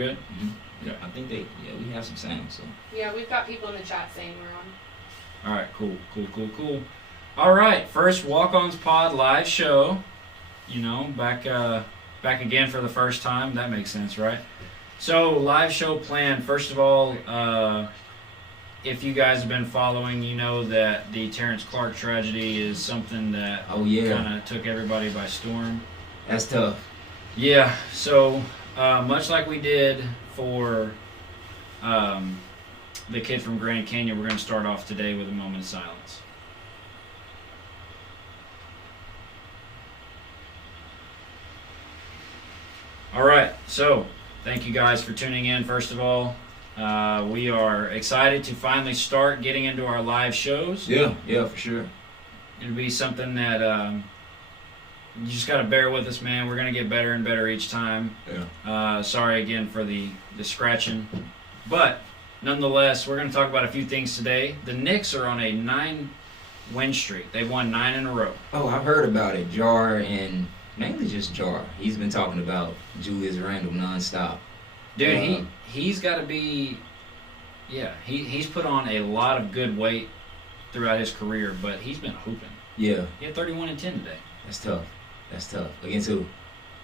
Good. Yeah, I think we have some sound. So Yeah, we've got people in the chat saying we're on. All right, cool. All right, first Walk-Ons Pod live show. You know, back again for the first time. That makes sense, right? So, live show plan. First of all, if you guys have been following, you know that the Terrence Clark tragedy is something that kind of took everybody by storm. That's tough. Yeah, so much like we did for the kid from Grand Canyon, we're going to start off today with a moment of silence. All right, so thank you guys for tuning in. First of all, we are excited to finally start getting into our live shows. Yeah, for sure. It'll be something that you just got to bear with us, man. We're going to get better and better each time. Yeah. Sorry again for the scratching. But nonetheless, we're going to talk about a few things today. The Knicks are on a 9-win streak. They've won 9 in a row. Oh, I've heard about it. Jar and mainly just Jar. He's been talking about Julius Randle nonstop. Dude, he's got to be... Yeah, he's put on a lot of good weight throughout his career, but he's been hooping. Yeah. He had 31 and 10 today. That's tough. Against who?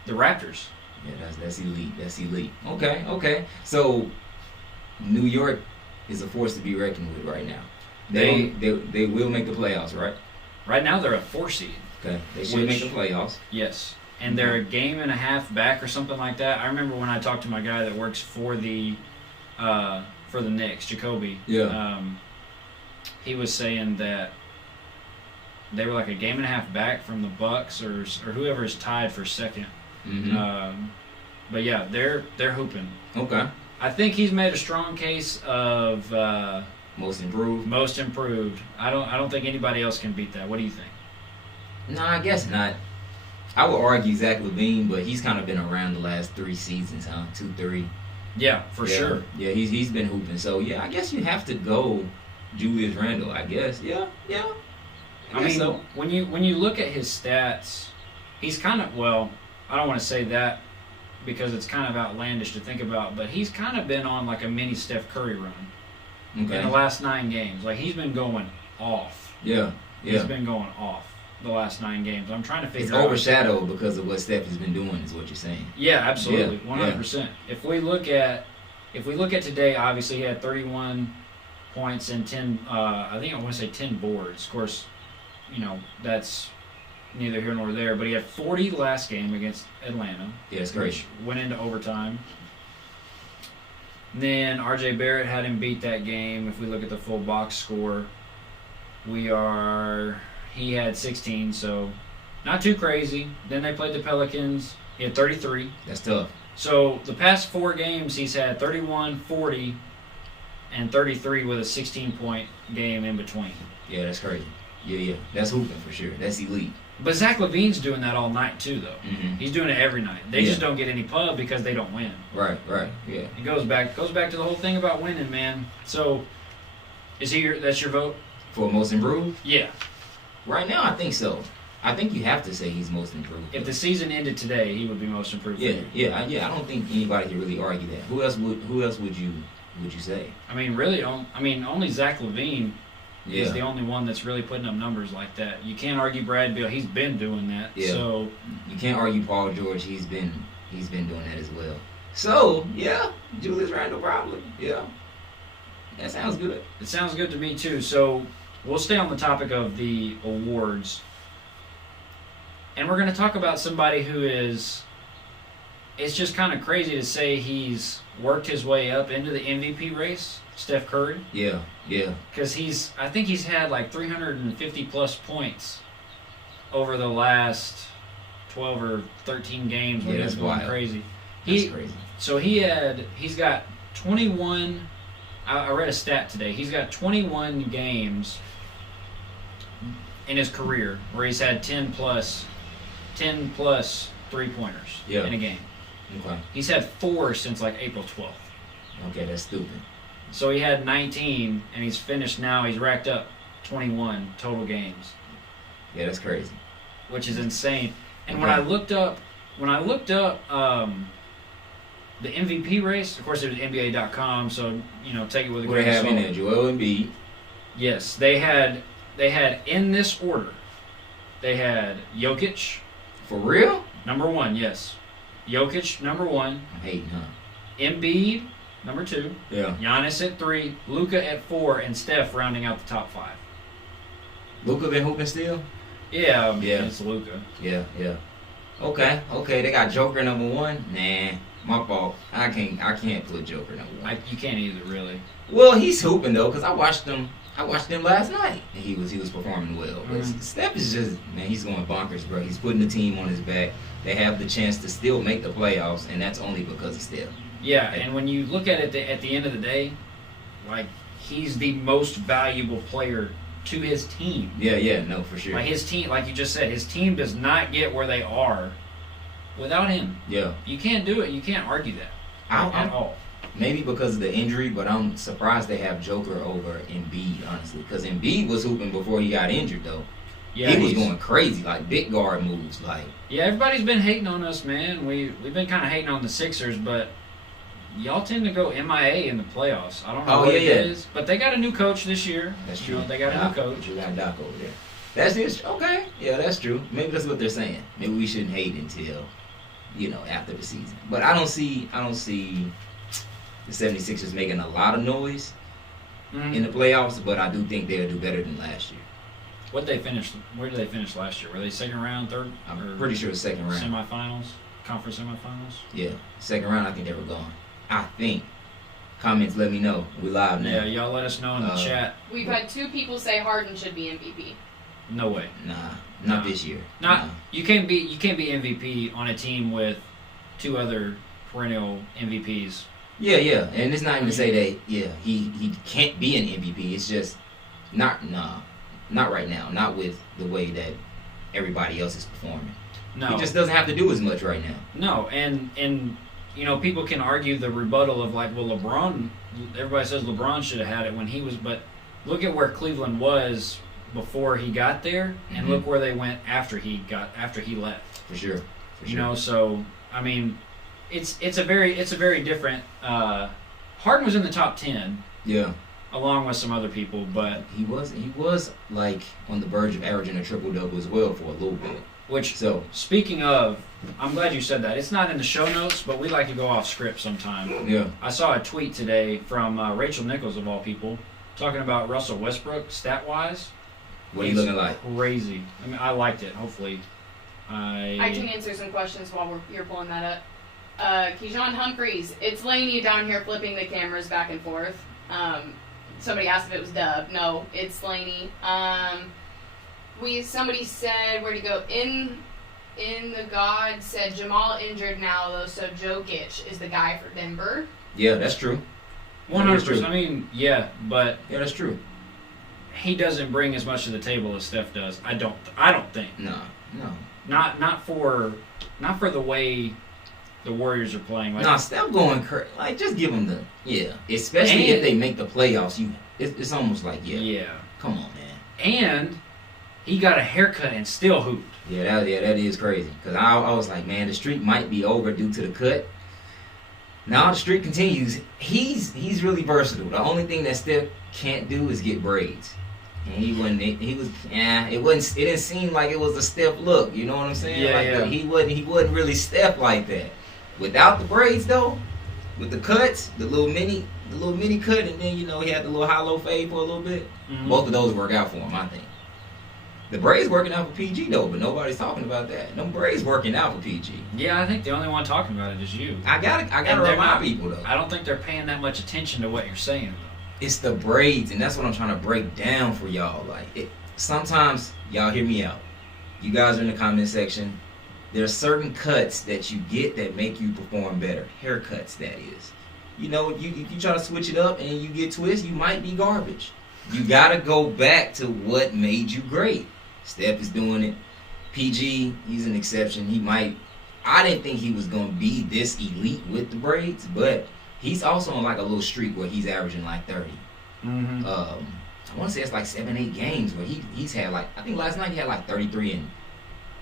The Raptors. Yeah, that's elite. Okay. So, New York is a force to be reckoned with right now. They will make the playoffs, right? Right now they're a 4 seed. Okay. They should make the playoffs. Yes. And they're a game and a half back or something like that. I remember when I talked to my guy that works for the Knicks, Jacoby. Yeah. He was saying that they were like a game and a half back from the Bucks or whoever is tied for second. Mm-hmm. But yeah, they're hooping. Okay. I think he's made a strong case of most improved. Most improved. I don't think anybody else can beat that. What do you think? No, I guess not. I would argue Zach LaVine, but he's kind of been around the last 3 seasons, huh? 2, 3. Yeah, for sure. Yeah, he's been hooping. So yeah, I guess you have to go Julius Randle. I guess. Yeah. I mean, so. when you look at his stats, he's kind of, well, I don't want to say that because it's kind of outlandish to think about, but he's kind of been on like a mini Steph Curry run in the last 9 games. Like, he's been going off. Yeah. He's been going off the last 9 games. I'm trying to figure out. It's overshadowed because of what Steph has been doing, is what you're saying. Yeah, absolutely, 100%. Yeah. If we look at today, obviously he had 31 points and 10. I think I want to say 10 boards. Of course, you know that's neither here nor there. But he had 40 last game against Atlanta. Yeah, it's great. Which went into overtime. Then R.J. Barrett had him beat that game. If we look at the full box score, he had 16, so not too crazy. Then they played the Pelicans. He had 33. That's tough. So the past 4 games, he's had 31, 40, and 33 with a 16-point game in between. Yeah, that's crazy. Yeah. That's hooping for sure. That's elite. But Zach LaVine's doing that all night too, though. Mm-hmm. He's doing it every night. They just don't get any pub because they don't win. Right. Yeah. It goes back to the whole thing about winning, man. So, that's your vote? For most improved? Yeah. Right now, I think so. I think you have to say he's most improved. If the season ended today, he would be most improved. Yeah. I don't think anybody can really argue that. Who else would you say? I mean, really, only Zach LaVine is the only one that's really putting up numbers like that. You can't argue Brad Beal. He's been doing that. Yeah. So you can't argue Paul George. He's been doing that as well. So yeah, Julius Randle probably. Yeah. That sounds good. It sounds good to me too. So we'll stay on the topic of the awards. And we're going to talk about somebody who is... It's just kind of crazy to say he's worked his way up into the MVP race, Steph Curry. Yeah. Because I think he's had like 350-plus points over the last 12 or 13 games when he's going crazy. That's crazy. So he's got 21... I read a stat today. He's got 21 games in his career where he's had 10 plus 3-pointers in a game. Okay. He's had 4 since like April 12th. Okay, that's stupid. So he had 19, and he's finished now. He's racked up 21 total games. Yeah, that's crazy. Which is insane. And when I looked up the MVP race, of course, it was NBA.com, so take it with a What grain they of have salt. in there? Joel Embiid. Yes, they had in this order. They had Jokic, For real? number 1. Yes, Jokic number 1, I'm hating, huh? Embiid number 2, Yeah. Giannis at 3, Luka at 4, and Steph rounding out the top 5. Luka been hooping still? Yeah, Yeah. it's Luka. Yeah. Okay. They got Joker number 1. Nah, my fault. I can't put Joker number 1. You can't either, really. Well, he's hooping though, cause I watched him last night, and he was performing well. But Steph is just, man, he's going bonkers, bro. He's putting the team on his back. They have the chance to still make the playoffs, and that's only because of Steph. Yeah, and when you look at it at the end of the day, like, he's the most valuable player to his team. Yeah, no, for sure. Like, his team, like you just said, his team does not get where they are without him. Yeah, You can't do it. You can't argue that at all. maybe because of the injury, but I'm surprised they have Joker over Embiid, honestly, because Embiid was hooping before he got injured, though. Yeah, he was going crazy, like big guard moves, like. Yeah, everybody's been hating on us, man. We've been kind of hating on the Sixers, but y'all tend to go MIA in the playoffs. I don't know what it is, but they got a new coach this year. That's true. They got a new coach. We got Doc over there. That's it. Okay. Yeah, that's true. Maybe that's what they're saying. Maybe we shouldn't hate until, after the season. But I don't see the 76ers making a lot of noise in the playoffs, but I do think they'll do better than last year. Where did they finish last year? Were they second round, third? I'm pretty sure second round. Semifinals? Conference semifinals? Yeah. Second round, I think they were gone. I think. Comments, let me know. We live now. Yeah, y'all let us know in the chat. We've had 2 people say Harden should be MVP. No way. Not this year. You can't be MVP on a team with 2 other perennial MVPs. Yeah, and it's not even to say that. Yeah, he can't be an MVP. It's just not right now. Not with the way that everybody else is performing. No, he just doesn't have to do as much right now. No, and people can argue the rebuttal of like, well, LeBron. Everybody says LeBron should have had it when he was, but look at where Cleveland was before he got there, and look where they went after he left. For sure. So I mean, it's a very different. Harden was in the top 10. Yeah. Along with some other people, but he was like on the verge of averaging a triple double as well for a little bit. Speaking of, I'm glad you said that. It's not in the show notes, but we like to go off script sometime. Yeah. I saw a tweet today from Rachel Nichols of all people talking about Russell Westbrook stat wise. What are you looking like? Crazy. I mean, I liked it. Hopefully, I can answer some questions while you're pulling that up. Keyshawn Humphreys, it's Laney down here flipping the cameras back and forth. Somebody asked if it was Dub. No, it's Laney. Somebody said, where'd he go? In the God said Jamal injured now though, so Jokic is the guy for Denver. Yeah, that's true. 100%. I mean, yeah, but yeah, that's true. He doesn't bring as much to the table as Steph does. I don't think. No. Not for the way the Warriors are playing. Like, Steph going crazy. Like, just give him especially if they make the playoffs. It's almost like come on, man. And he got a haircut and still hooped. Yeah, that is crazy. Because I was like, man, the streak might be over due to the cut. Now the streak continues. He's really versatile. The only thing that Steph can't do is get braids. And it didn't seem like it was a Steph look. You know what I'm saying? Yeah. He wasn't really Steph like that. Without the braids though, with the cuts, the little mini cut, and then he had the little hollow fade for a little bit. Mm-hmm. Both of those work out for him, I think. The braids working out for PG though, but nobody's talking about that. No braids working out for PG. Yeah, I think the only one talking about it is you. I gotta remind people though. I don't think they're paying that much attention to what you're saying though. It's the braids, and that's what I'm trying to break down for y'all. Like, sometimes y'all hear me out. You guys are in the comment section. There are certain cuts that you get that make you perform better. Haircuts, that is. You try to switch it up and you get twists, you might be garbage. You gotta go back to what made you great. Steph is doing it. PG, he's an exception. I didn't think he was gonna be this elite with the braids, but he's also on like a little streak where he's averaging like 30. Mm-hmm. I want to say it's like 7-8 games where he's had like, I think last night he had like 33 and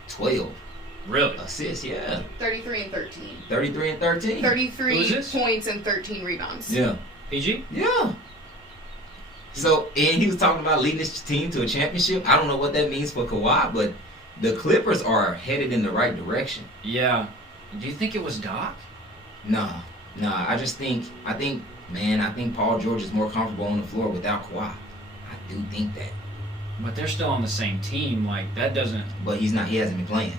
12. Really? assists. Yeah, 33 and 13. 33 and 13. 33 points and 13 rebounds. Yeah. PG? Yeah. So, and he was talking about leading his team to a championship. I don't know what that means for Kawhi, but the Clippers are headed in the right direction. Yeah. Do you think it was Doc? Nah. I think Paul George is more comfortable on the floor without Kawhi. I do think that. But they're still on the same team. Like, that doesn't... But he's not. He hasn't been playing.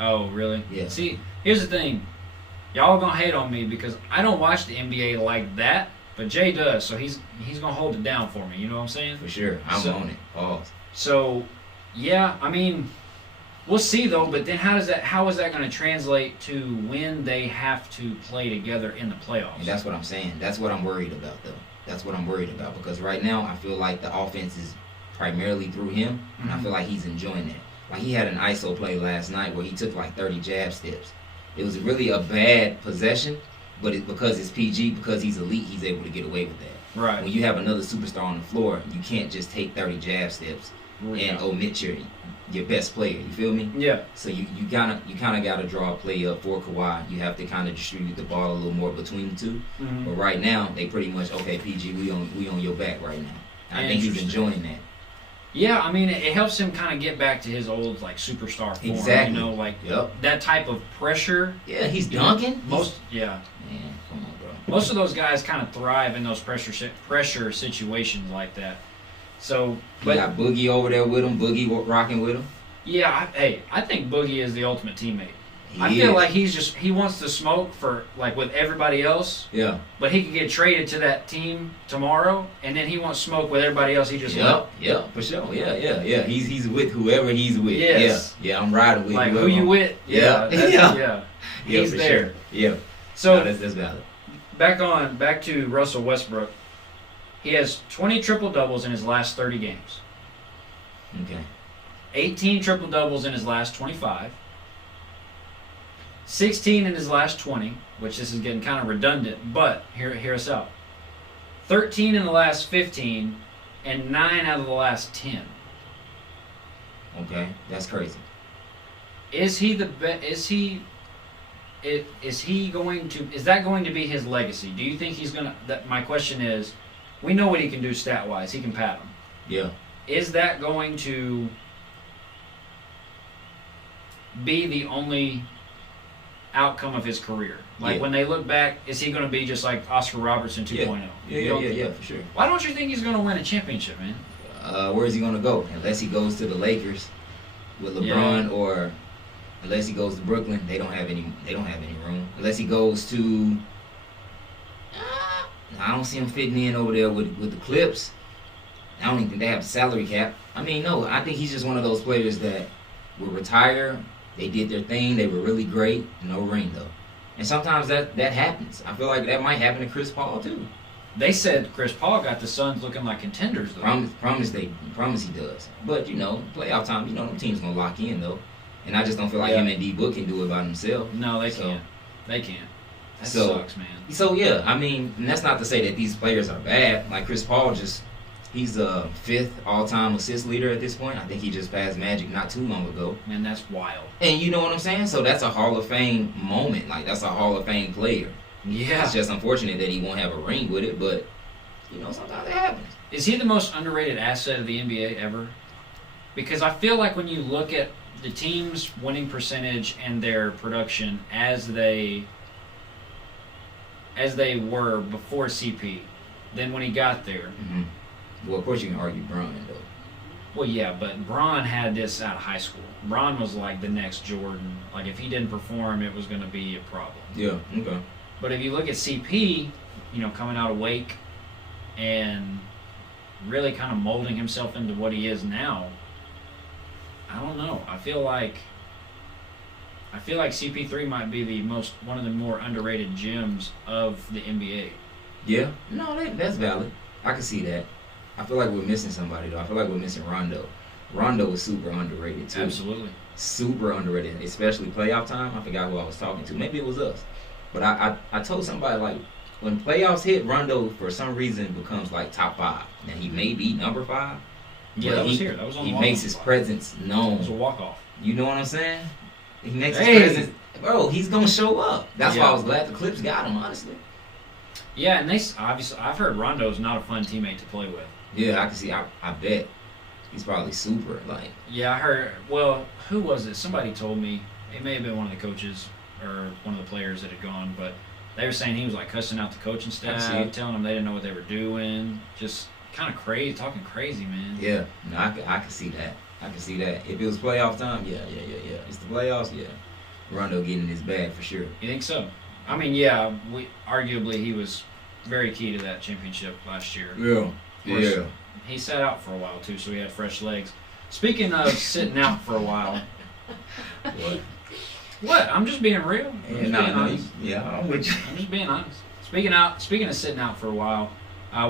Oh, really? Yeah. See, here's the thing. Y'all gonna hate on me because I don't watch the NBA like that, but Jay does, so he's gonna hold it down for me. You know what I'm saying? For sure. I'm on it. Pause. So, yeah, I mean, we'll see though. But then how is that going to translate to when they have to play together in the playoffs? And that's what I'm saying. That's what I'm worried about, though. That's what I'm worried about because right now I feel like the offense is primarily through him, and I feel like he's enjoying that. Like he had an ISO play last night where he took like 30 jab steps. It was really a bad possession, but because it's PG, because he's elite, he's able to get away with that. Right. When you have another superstar on the floor, you can't just take 30 jab steps and omit your best player. You feel me? Yeah. So you kind of got to draw a play up for Kawhi. You have to kind of distribute the ball a little more between the two. Mm-hmm. But right now, they pretty much PG, we on your back right now. I think he's enjoying that. Yeah, I mean, it helps him kind of get back to his old like superstar form. Exactly. You know, like that type of pressure. Yeah, he's dunking. Man, come on, bro. Most of those guys kind of thrive in those pressure situations like that. So, but got Boogie over there with him. Boogie rocking with him. Yeah, I think Boogie is the ultimate teammate. I feel like he wants to smoke for like with everybody else. Yeah. But he could get traded to that team tomorrow, and then he wants smoke with everybody else. He just yeah, for sure. Yeah. He's with whoever he's with. Yes. Yeah. I'm riding with like who you with. Yeah. He's there. Sure. Yeah. So that's valid. Back to Russell Westbrook. He has 20 triple-doubles in his last 30 games. Okay. 18 triple-doubles in his last 25. 16 in his last 20, which this is getting kind of redundant, but hear us out. 13 in the last 15, and 9 out of the last 10. Okay, that's crazy. Is that going to be his legacy? Do you think he's gonna? My question is, we know what he can do stat wise. He can pat him. Yeah. Is that going to be the only outcome of his career? Like when they look back, is he going to be just like Oscar Robertson 2.0? Yeah, for sure. Why don't you think he's going to win a championship, man? Where is he going to go? Unless he goes to the Lakers with LeBron, or unless he goes to Brooklyn, they don't have any room. Unless he goes to, I don't see him fitting in over there with the Clips. I don't even think they have the salary cap. I mean, no, I think he's just one of those players that will retire. They did their thing. They were really great. No ring, though. And sometimes that happens. I feel like that might happen to Chris Paul, too. They said Chris Paul got the Suns looking like contenders, though. Promise he does. But, playoff time, them teams going to lock in, though. And I just don't feel like him and D-Book can do it by themselves. No, they can't. They can't. That sucks, man. So, yeah, I mean, and that's not to say that these players are bad. Like, Chris Paul he's the 5th all-time assist leader at this point. I think he just passed Magic not too long ago. Man, that's wild. And you know what I'm saying? So that's a Hall of Fame moment. Like, that's a Hall of Fame player. Yeah. It's just unfortunate that he won't have a ring with it, but, sometimes it happens. Is he the most underrated asset of the NBA ever? Because I feel like when you look at the team's winning percentage and their production as they were before CP, then when he got there... Mm-hmm. Well, of course you can argue Bron, though. Well, yeah, but Bron had this out of high school. Bron was like the next Jordan. Like, if he didn't perform, it was going to be a problem. Yeah, okay. But if you look at CP, coming out of Wake and really kind of molding himself into what he is now, I don't know. I feel like CP3 might be one of the more underrated gems of the NBA. Yeah, no, that's valid. I can see that. I feel like we're missing somebody, though. I feel like we're missing Rondo. Rondo is super underrated, too. Absolutely. Super underrated, especially playoff time. I forgot who I was talking to. Maybe it was us. But I told somebody, like, when playoffs hit, Rondo, for some reason, becomes, like, top 5. Now, he may be number 5. Yeah, that was here. That was on the He makes his presence known. It was a walk-off. You know what I'm saying? He makes his presence. Bro, he's gonna show up. That's why I was glad the Clips got him, honestly. Yeah, and they obviously I've heard Rondo's not a fun teammate to play with. Yeah, I can see. I bet he's probably super like. Yeah, I heard. Well, who was it? Somebody told me. It may have been one of the coaches or one of the players that had gone, but they were saying he was like cussing out the coaching staff, telling them they didn't know what they were doing, just kind of crazy, talking crazy, man. Yeah, no, I can see that. I can see that. If it was playoff time, yeah. It's the playoffs, yeah. Rondo getting his bag for sure. You think so? I mean, yeah. Arguably he was very key to that championship last year. Yeah. He sat out for a while too, so he had fresh legs. Speaking of sitting out for a while. What? I'm just being real. I'm with you. I'm just being honest. Speaking of sitting out for a while,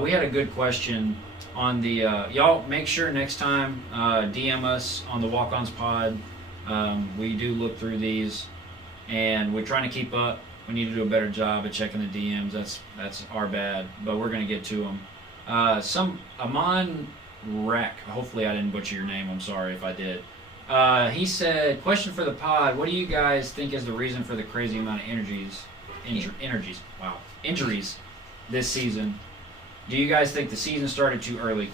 we had a good question on the y'all. Make sure next time DM us on the Walk-Ons pod. We do look through these, and we're trying to keep up. We need to do a better job at checking the DMs. That's our bad, but we're gonna get to them. Amon Rack. Hopefully, I didn't butcher your name. I'm sorry if I did. He said, question for the pod, what do you guys think is the reason for the crazy amount of injuries this season? Do you guys think the season started too early, ?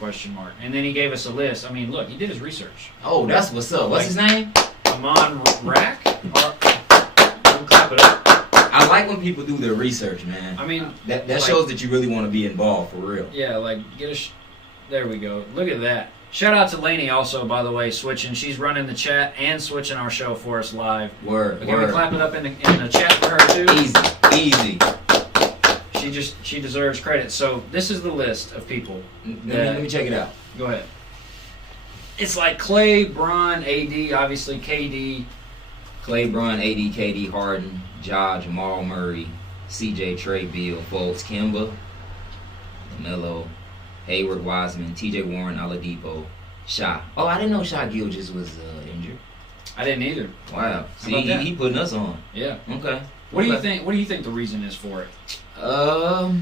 And then he gave us a list. I mean, look, he did his research. Oh, that's what's up. What's his name? Amon Rack? Clap it up. I like when people do their research, man. I mean, that shows that you really want to be involved, for real. Yeah, like, there we go. Look at that. Shout out to Lainey also, by the way, switching. She's running the chat and switching our show for us live. Word. Can we clap it up in the chat for her too? Easy. She deserves credit. So this is the list of people. Let me check it out. Go ahead. It's like Clay, Bron, AD, obviously KD. Clay, Bron, AD, KD, Harden, Ja, Jamal Murray, CJ, Trey, Beal, Fultz, Kemba, LaMelo, Hayward, Wiseman, TJ Warren, Oladipo, Shai. Oh, I didn't know Shai Gilgeous was injured. I didn't either. Wow. See, he putting us on. Yeah. Okay. What do you think? What do you think the reason is for it? I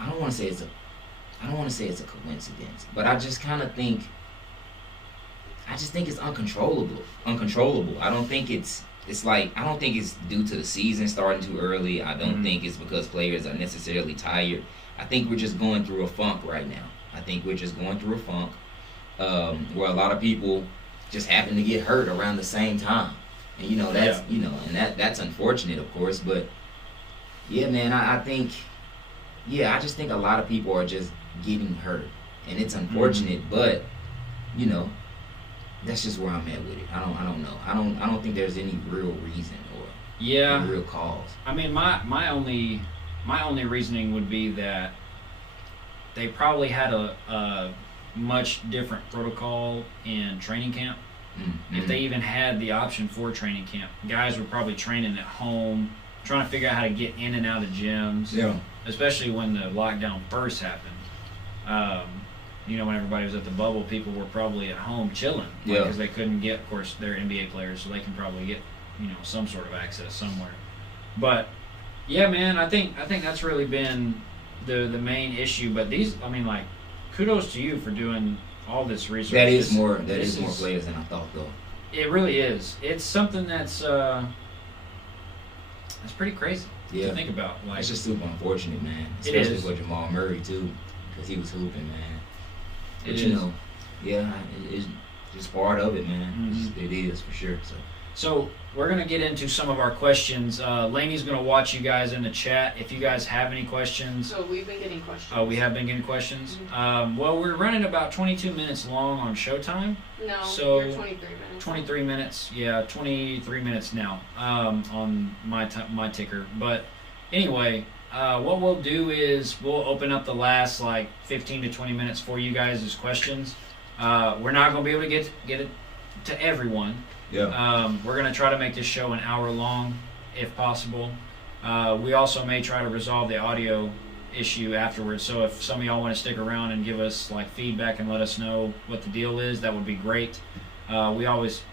don't want to say it's a coincidence, but I just kind of think. I just think it's uncontrollable. I don't think it's due to the season starting too early. I don't think it's because players are necessarily tired. I think we're just going through a funk right now. Where a lot of people just happen to get hurt around the same time. And that's unfortunate, of course, but yeah, man, I just think a lot of people are just getting hurt. And it's unfortunate, but that's just where I'm at with it. I don't know. I don't think there's any real reason or any real cause. I mean, my only reasoning would be that they probably had a much different protocol in training camp. Mm-hmm. If they even had the option for training camp, guys were probably training at home, trying to figure out how to get in and out of gyms. Yeah. Especially when the lockdown first happened. When everybody was at the bubble, people were probably at home chilling because they couldn't get, of course, they're NBA players, so they can probably get, some sort of access somewhere. But yeah, man, I think that's really been the main issue. But kudos to you for doing all this research. That is more players than I thought, though. It really is. It's something that's pretty crazy to think about. It's just super unfortunate, man. Especially for Jamal Murray too, because he was hooping, man. But it's just part of it, man. Mm-hmm. It is for sure. So we're gonna get into some of our questions. Lainey's gonna watch you guys in the chat. If you guys have any questions. So we've been getting questions. Oh, we have been getting questions. Mm-hmm. Well, we're running about 22 minutes long on Showtime. No, so you're 23 minutes. 23 minutes. Yeah, 23 minutes now on my ticker. But anyway. What we'll do is we'll open up the last 15 to 20 minutes for you guys as questions. We're not going to be able to get it to everyone. Yeah. We're going to try to make this show an hour long if possible. We also may try to resolve the audio issue afterwards. So if some of y'all want to stick around and give us feedback and let us know what the deal is, that would be great. We always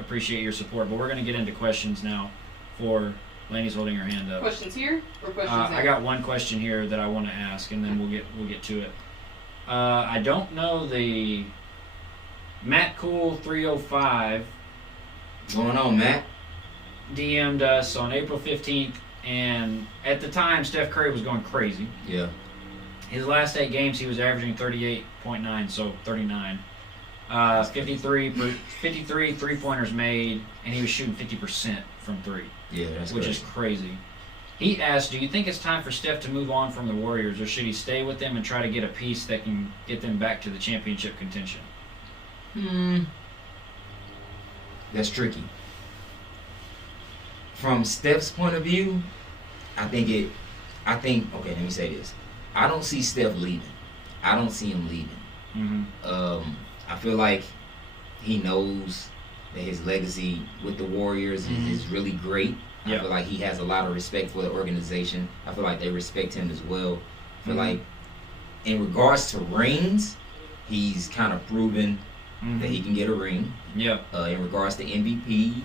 appreciate your support. But we're going to get into questions now for. Lainey's holding her hand up. Questions here or questions there? I got one question here that I want to ask, and then we'll get to it. I don't know the Matt Cool 305 What's going on, Matt? DM'd us on April 15th, and at the time, Steph Curry was going crazy. Yeah. His last 8 games, he was averaging 38.9, so 39. 53 3-pointers made, and he was shooting 50% from 3. Yeah, that's which crazy. is crazy. He asked, do you think it's time for Steph to move on from the Warriors, or should he stay with them and try to get a piece that can get them back to the championship contention? That's tricky. From Steph's point of view, okay, let me say this. I don't see Steph leaving. I don't see him leaving. I feel like he knows that his legacy with the Warriors is really great. I feel like he has a lot of respect for the organization. I feel like they respect him as well. I feel like in regards to rings, he's kind of proven that he can get a ring. Yeah. In regards to MVP,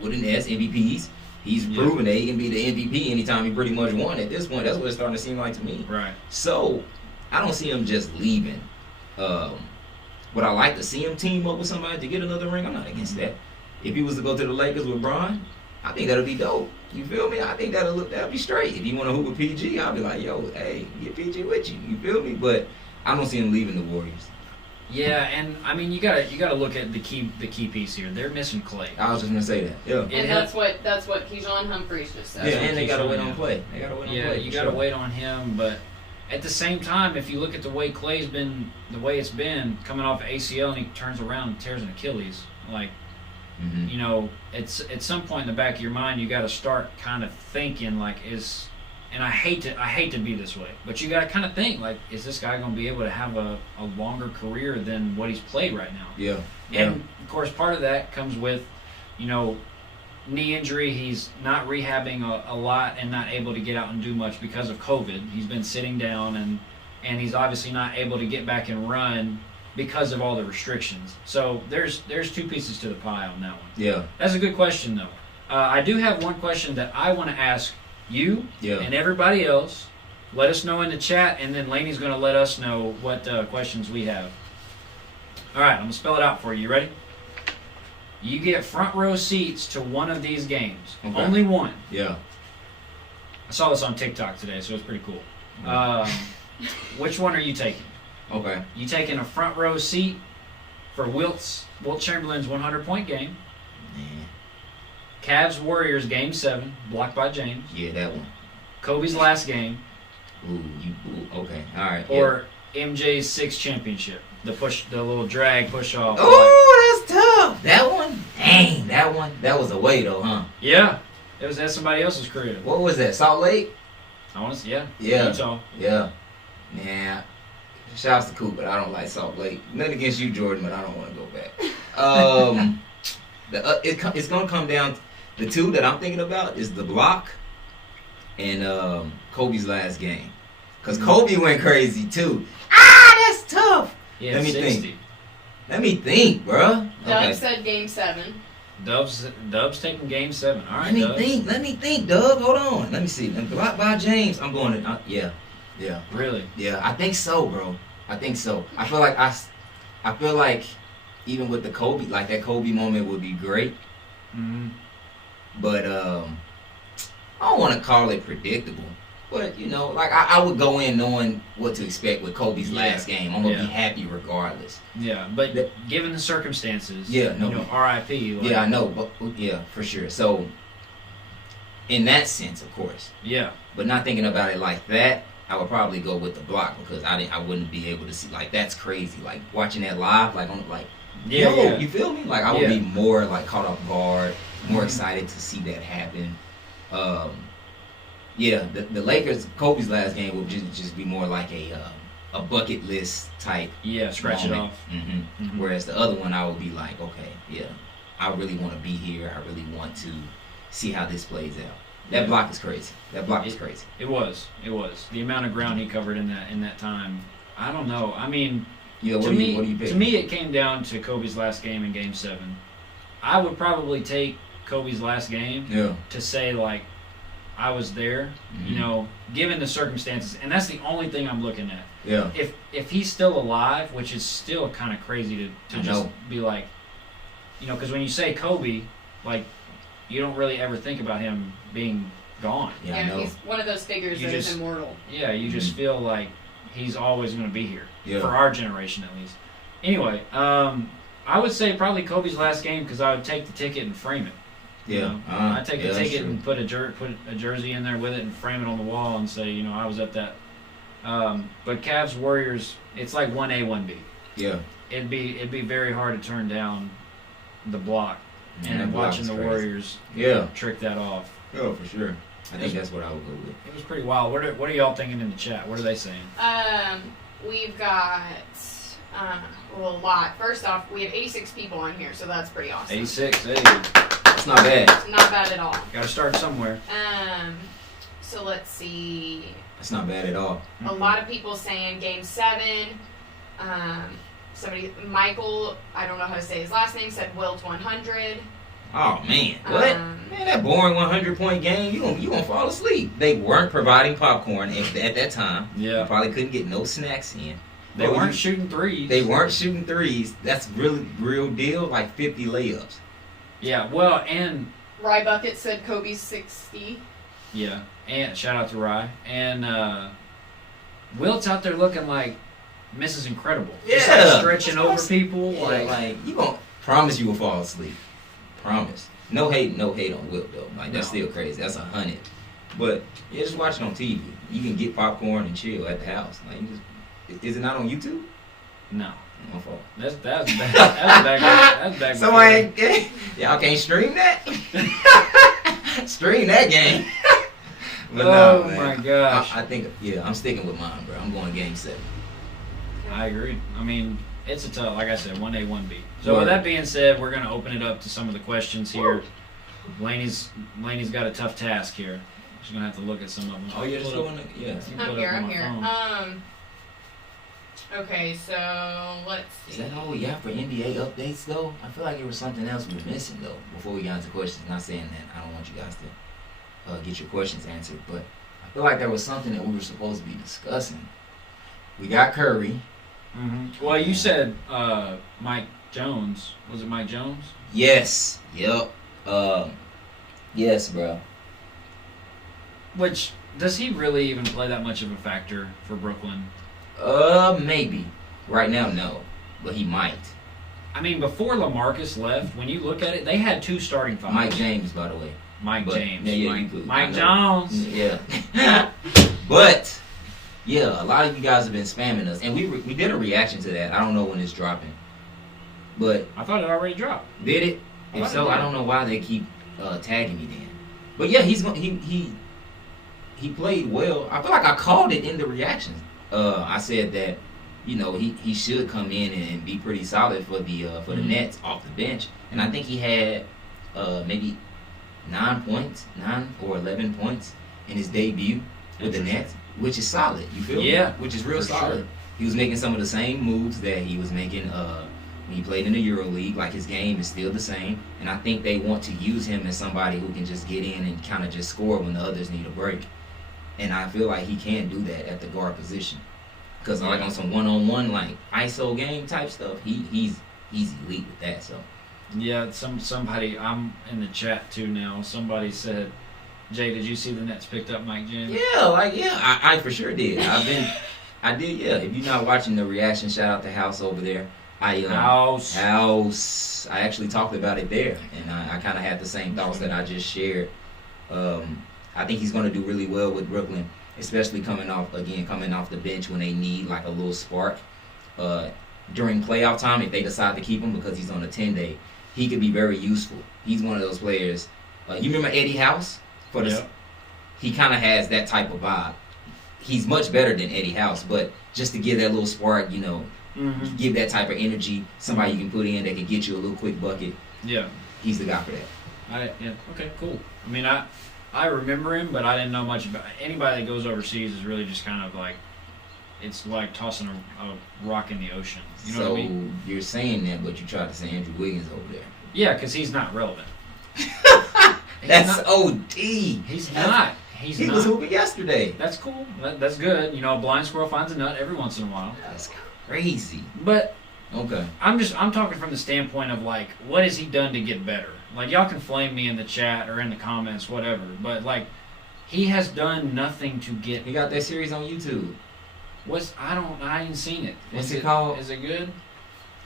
with an S, MVPs, he's proven that he can be the MVP anytime he pretty much won at this point. That's what it's starting to seem like to me. Right. So, I don't see him just leaving. Would I like to see him team up with somebody to get another ring? I'm not against that. If he was to go to the Lakers with Bron, I think that'll be dope. You feel me? I think that'll be straight. If you want to hoop with PG, I'll be like, yo, hey, get PG with you. You feel me? But I don't see him leaving the Warriors. Yeah, and I mean you gotta look at the key piece here. They're missing Clay. I was just gonna say that. Yeah. And that's what Keyshawn Humphreys just said. Yeah, and they gotta wait on Clay. They gotta wait on Clay. You gotta wait on him, but at the same time, if you look at the way Clay's been, the way it's been coming off of ACL, and he turns around and tears an Achilles, like. You know, it's at some point in the back of your mind, you got to start kind of thinking like, and I hate to be this way, but you got to kind of think like, is this guy going to be able to have a longer career than what he's played right now? Yeah. And of course, part of that comes with, you know, knee injury. He's not rehabbing a lot and not able to get out and do much because of COVID. He's been sitting down, and he's obviously not able to get back and run because of all the restrictions. So there's 2 pieces to the pie on that one. Yeah. That's a good question, though. I do have one question that I want to ask you and everybody else. Let us know in the chat, and then Laney's going to let us know what questions we have. All right, I'm going to spell it out for you. You ready? You get front row seats to one of these games. Okay. Only one. Yeah. I saw this on TikTok today, so it's pretty cool. Which one are you taking? Okay. You taking a front row seat for Wilt Chamberlain's 100-point game. Man. Cavs Warriors Game 7, blocked by James. Yeah, that one. Kobe's last game. Ooh, okay. All right. Or MJ's 6th championship. The little drag push off. Oh, that's tough. That one? Dang, that one. That was away though, huh? Yeah. That's somebody else's career. What was that? Salt Lake? Yeah. Utah. Yeah. Nah. Shouts to Coop, but I don't like Salt Lake. Nothing against you, Jordan, but I don't want to go back. It's going to come down. The 2 that I'm thinking about is the block and Kobe's last game. Because Kobe went crazy, too. That's tough. Yeah, Let me 60. think. Let me think, bruh. Doug said Game 7. Dub's taking Game 7. All right, Let me think, Doug. Hold on. Let me see. Blocked by James. I'm going to... Yeah. Really? Yeah, I think so, bro. I think so. I feel like even with the Kobe, like that Kobe moment would be great. But I don't want to call it predictable. But you know, like I would go in knowing what to expect with Kobe's last game. I'm gonna be happy regardless. Yeah, but given the circumstances, you know, R.I.P. Like, yeah, I know, but yeah, for sure. So in that sense, of course. Yeah. But not thinking about it like that. I would probably go with the block because I wouldn't be able to see, like, that's crazy. Like watching that live, like on like you feel me? Like I would be more like caught off guard, more excited to see that happen. The Lakers Kobe's last game would just be more like a bucket list type. Yeah, scratch moment. It off. Whereas the other one I would be like, okay, I really want to be here. I really want to see how this plays out. That block is crazy. It was. The amount of ground he covered in that time. I don't know. I mean, what do you pick? To me, it came down to Kobe's last game in Game 7. I would probably take Kobe's last game to say, like, I was there, you know, given the circumstances. And that's the only thing I'm looking at. Yeah. If he's still alive, which is still kind of crazy to just be like, because when you say Kobe, like, you don't really ever think about him being gone. Yeah, I And know. he's one of those figures that is immortal. Yeah, you just feel like he's always going to be here Yeah. for our generation at least. Anyway, I would say probably Kobe's last game because I would take the ticket and frame it. Yeah. I'd take the that's ticket true. and put a jersey in there with it and frame it on the wall and say, I was at that. But Cavs Warriors, it's like 1A, 1B. Yeah. It'd be very hard to turn down the block Man, and that block watching is the crazy. Warriors Yeah. trick that off. Oh, for sure. I think that's what I would go with. It was pretty wild. What are y'all thinking in the chat? What are they saying? We've got a lot. First off, we have 86 people on here, so that's pretty awesome. 86. Hey, It's not bad. Not bad at all. got to start somewhere. So let's see. It's not bad at all. A lot of people saying Game 7. Michael, I don't know how to say his last name, said Wilt 100. Oh man, what? Man, that boring 100-point game. You gonna fall asleep. They weren't providing popcorn at that time. Yeah. You probably couldn't get no snacks in. They weren't shooting threes. They weren't shooting threes. That's really real deal. Like 50 layups. Yeah. Well, and Rye Bucket said Kobe's 60. yeah, and shout out to Rye and Wilt's out there looking like Mrs. Incredible. Just Yeah. like stretching over people. Yeah, Like you gonna promise you will fall asleep. Promise. No hate on Wilt though. Like that's No. still crazy. That's 100. But yeah, just watch it on TV. You can get popcorn and chill at the house. Like is it not on YouTube? no. My fault. That's bad. That's bad. Somebody y'all can't stream that? Stream that game. But Oh, no, man. my gosh. I think I'm sticking with mine, bro. I'm going Game 7. I agree. I mean, it's a tough, like I said, 1A, 1B. So Word. with that being said, we're going to open it up to some of the questions here. Laney's got a tough task here. She's going to have to look at some of them. Oh yeah, just Pull go it on up. the, yeah. You can I'm pull it here, up on I'm my here. phone. Okay, so let's see. Is that all we got for NBA updates though? I feel like there was something else we were missing though. Before we got into questions, not saying that I don't want you guys to get your questions answered, but I feel like there was something that we were supposed to be discussing. We got Curry. Mm-hmm. Well, you said Mike Jones. Was it Mike Jones? Yes. Yep. Yes, bro. Which, does he really even play that much of a factor for Brooklyn? Maybe. Right now, no, but he might. I mean, before LaMarcus left, when you look at it, they had two starting fives. Mike James, by the way. Mike But- James. yeah, you Mike, could- Mike I know. Jones. Yeah. But yeah, a lot of you guys have been spamming us, and we did a reaction to that. I don't know when it's dropping, but I thought it already dropped. did it? If so, I don't know why they keep tagging me then. But yeah, he played well. I feel like I called it in the reactions. I said that he should come in and be pretty solid for the Nets off the bench, and I think he had maybe 9 or 11 points in his debut with the Nets, which is solid. You feel me? Yeah, Which is real for solid. sure. He was making some of the same moves that he was making when he played in the EuroLeague. Like his game is still the same, and I think they want to use him as somebody who can just get in and kind of just score when the others need a break. And I feel like he can do that at the guard position, because like on some one-on-one like ISO game type stuff, he's elite with that. So Yeah, somebody, I'm in the chat too now. Somebody said, Jay, did you see the Nets picked up Mike James? yeah, I for sure did. I did. Yeah. If you're not watching the reaction, shout out to House over there. House. I actually talked about it there, and I kind of had the same thoughts that I just shared. I think he's going to do really well with Brooklyn, especially coming off the bench when they need like a little spark. During playoff time, if they decide to keep him because he's on a 10-day, he could be very useful. He's one of those players. You remember Eddie House? He kind of has that type of vibe. He's much better than Eddie House, but just to give that little spark, give that type of energy, somebody you can put in that can get you a little quick bucket. Yeah. He's the guy for that. Okay, cool. I mean, I remember him, but I didn't know much about anybody that goes overseas is really just kind of like, it's like tossing a rock in the ocean. You know what I mean? You're saying that, but you tried to say Andrew Wiggins over there. Yeah, because he's not relevant. That's not, OD. He's not. He was hooping yesterday. That's cool. That's good. A blind squirrel finds a nut every once in a while. That's crazy. But Okay. I'm talking from the standpoint of like, what has he done to get better? Like, y'all can flame me in the chat or in the comments, whatever. But like, he has done nothing to get. He got that series on YouTube. I ain't seen it. What's it called? Is it good?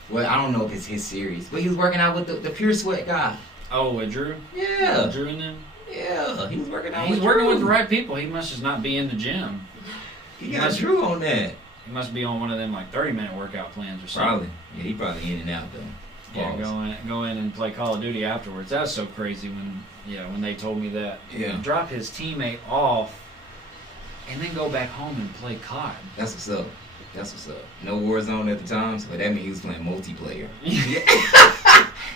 Well, I don't know if it's his series, but he was working out with the Pure Sweat guy. Oh, with Drew? Yeah. Drew and them? Yeah, he was working out He's with working Drew. with the right people. He must just not be in the gym. He got Drew on that. He must be on one of them like 30-minute workout plans or something. Probably. Yeah, he probably in and out though. Yeah, go in and play Call of Duty afterwards. That was so crazy when they told me that. Yeah. Drop his teammate off and then go back home and play COD. That's what's up. That's what's up. No Warzone at the time, but that means he was playing multiplayer.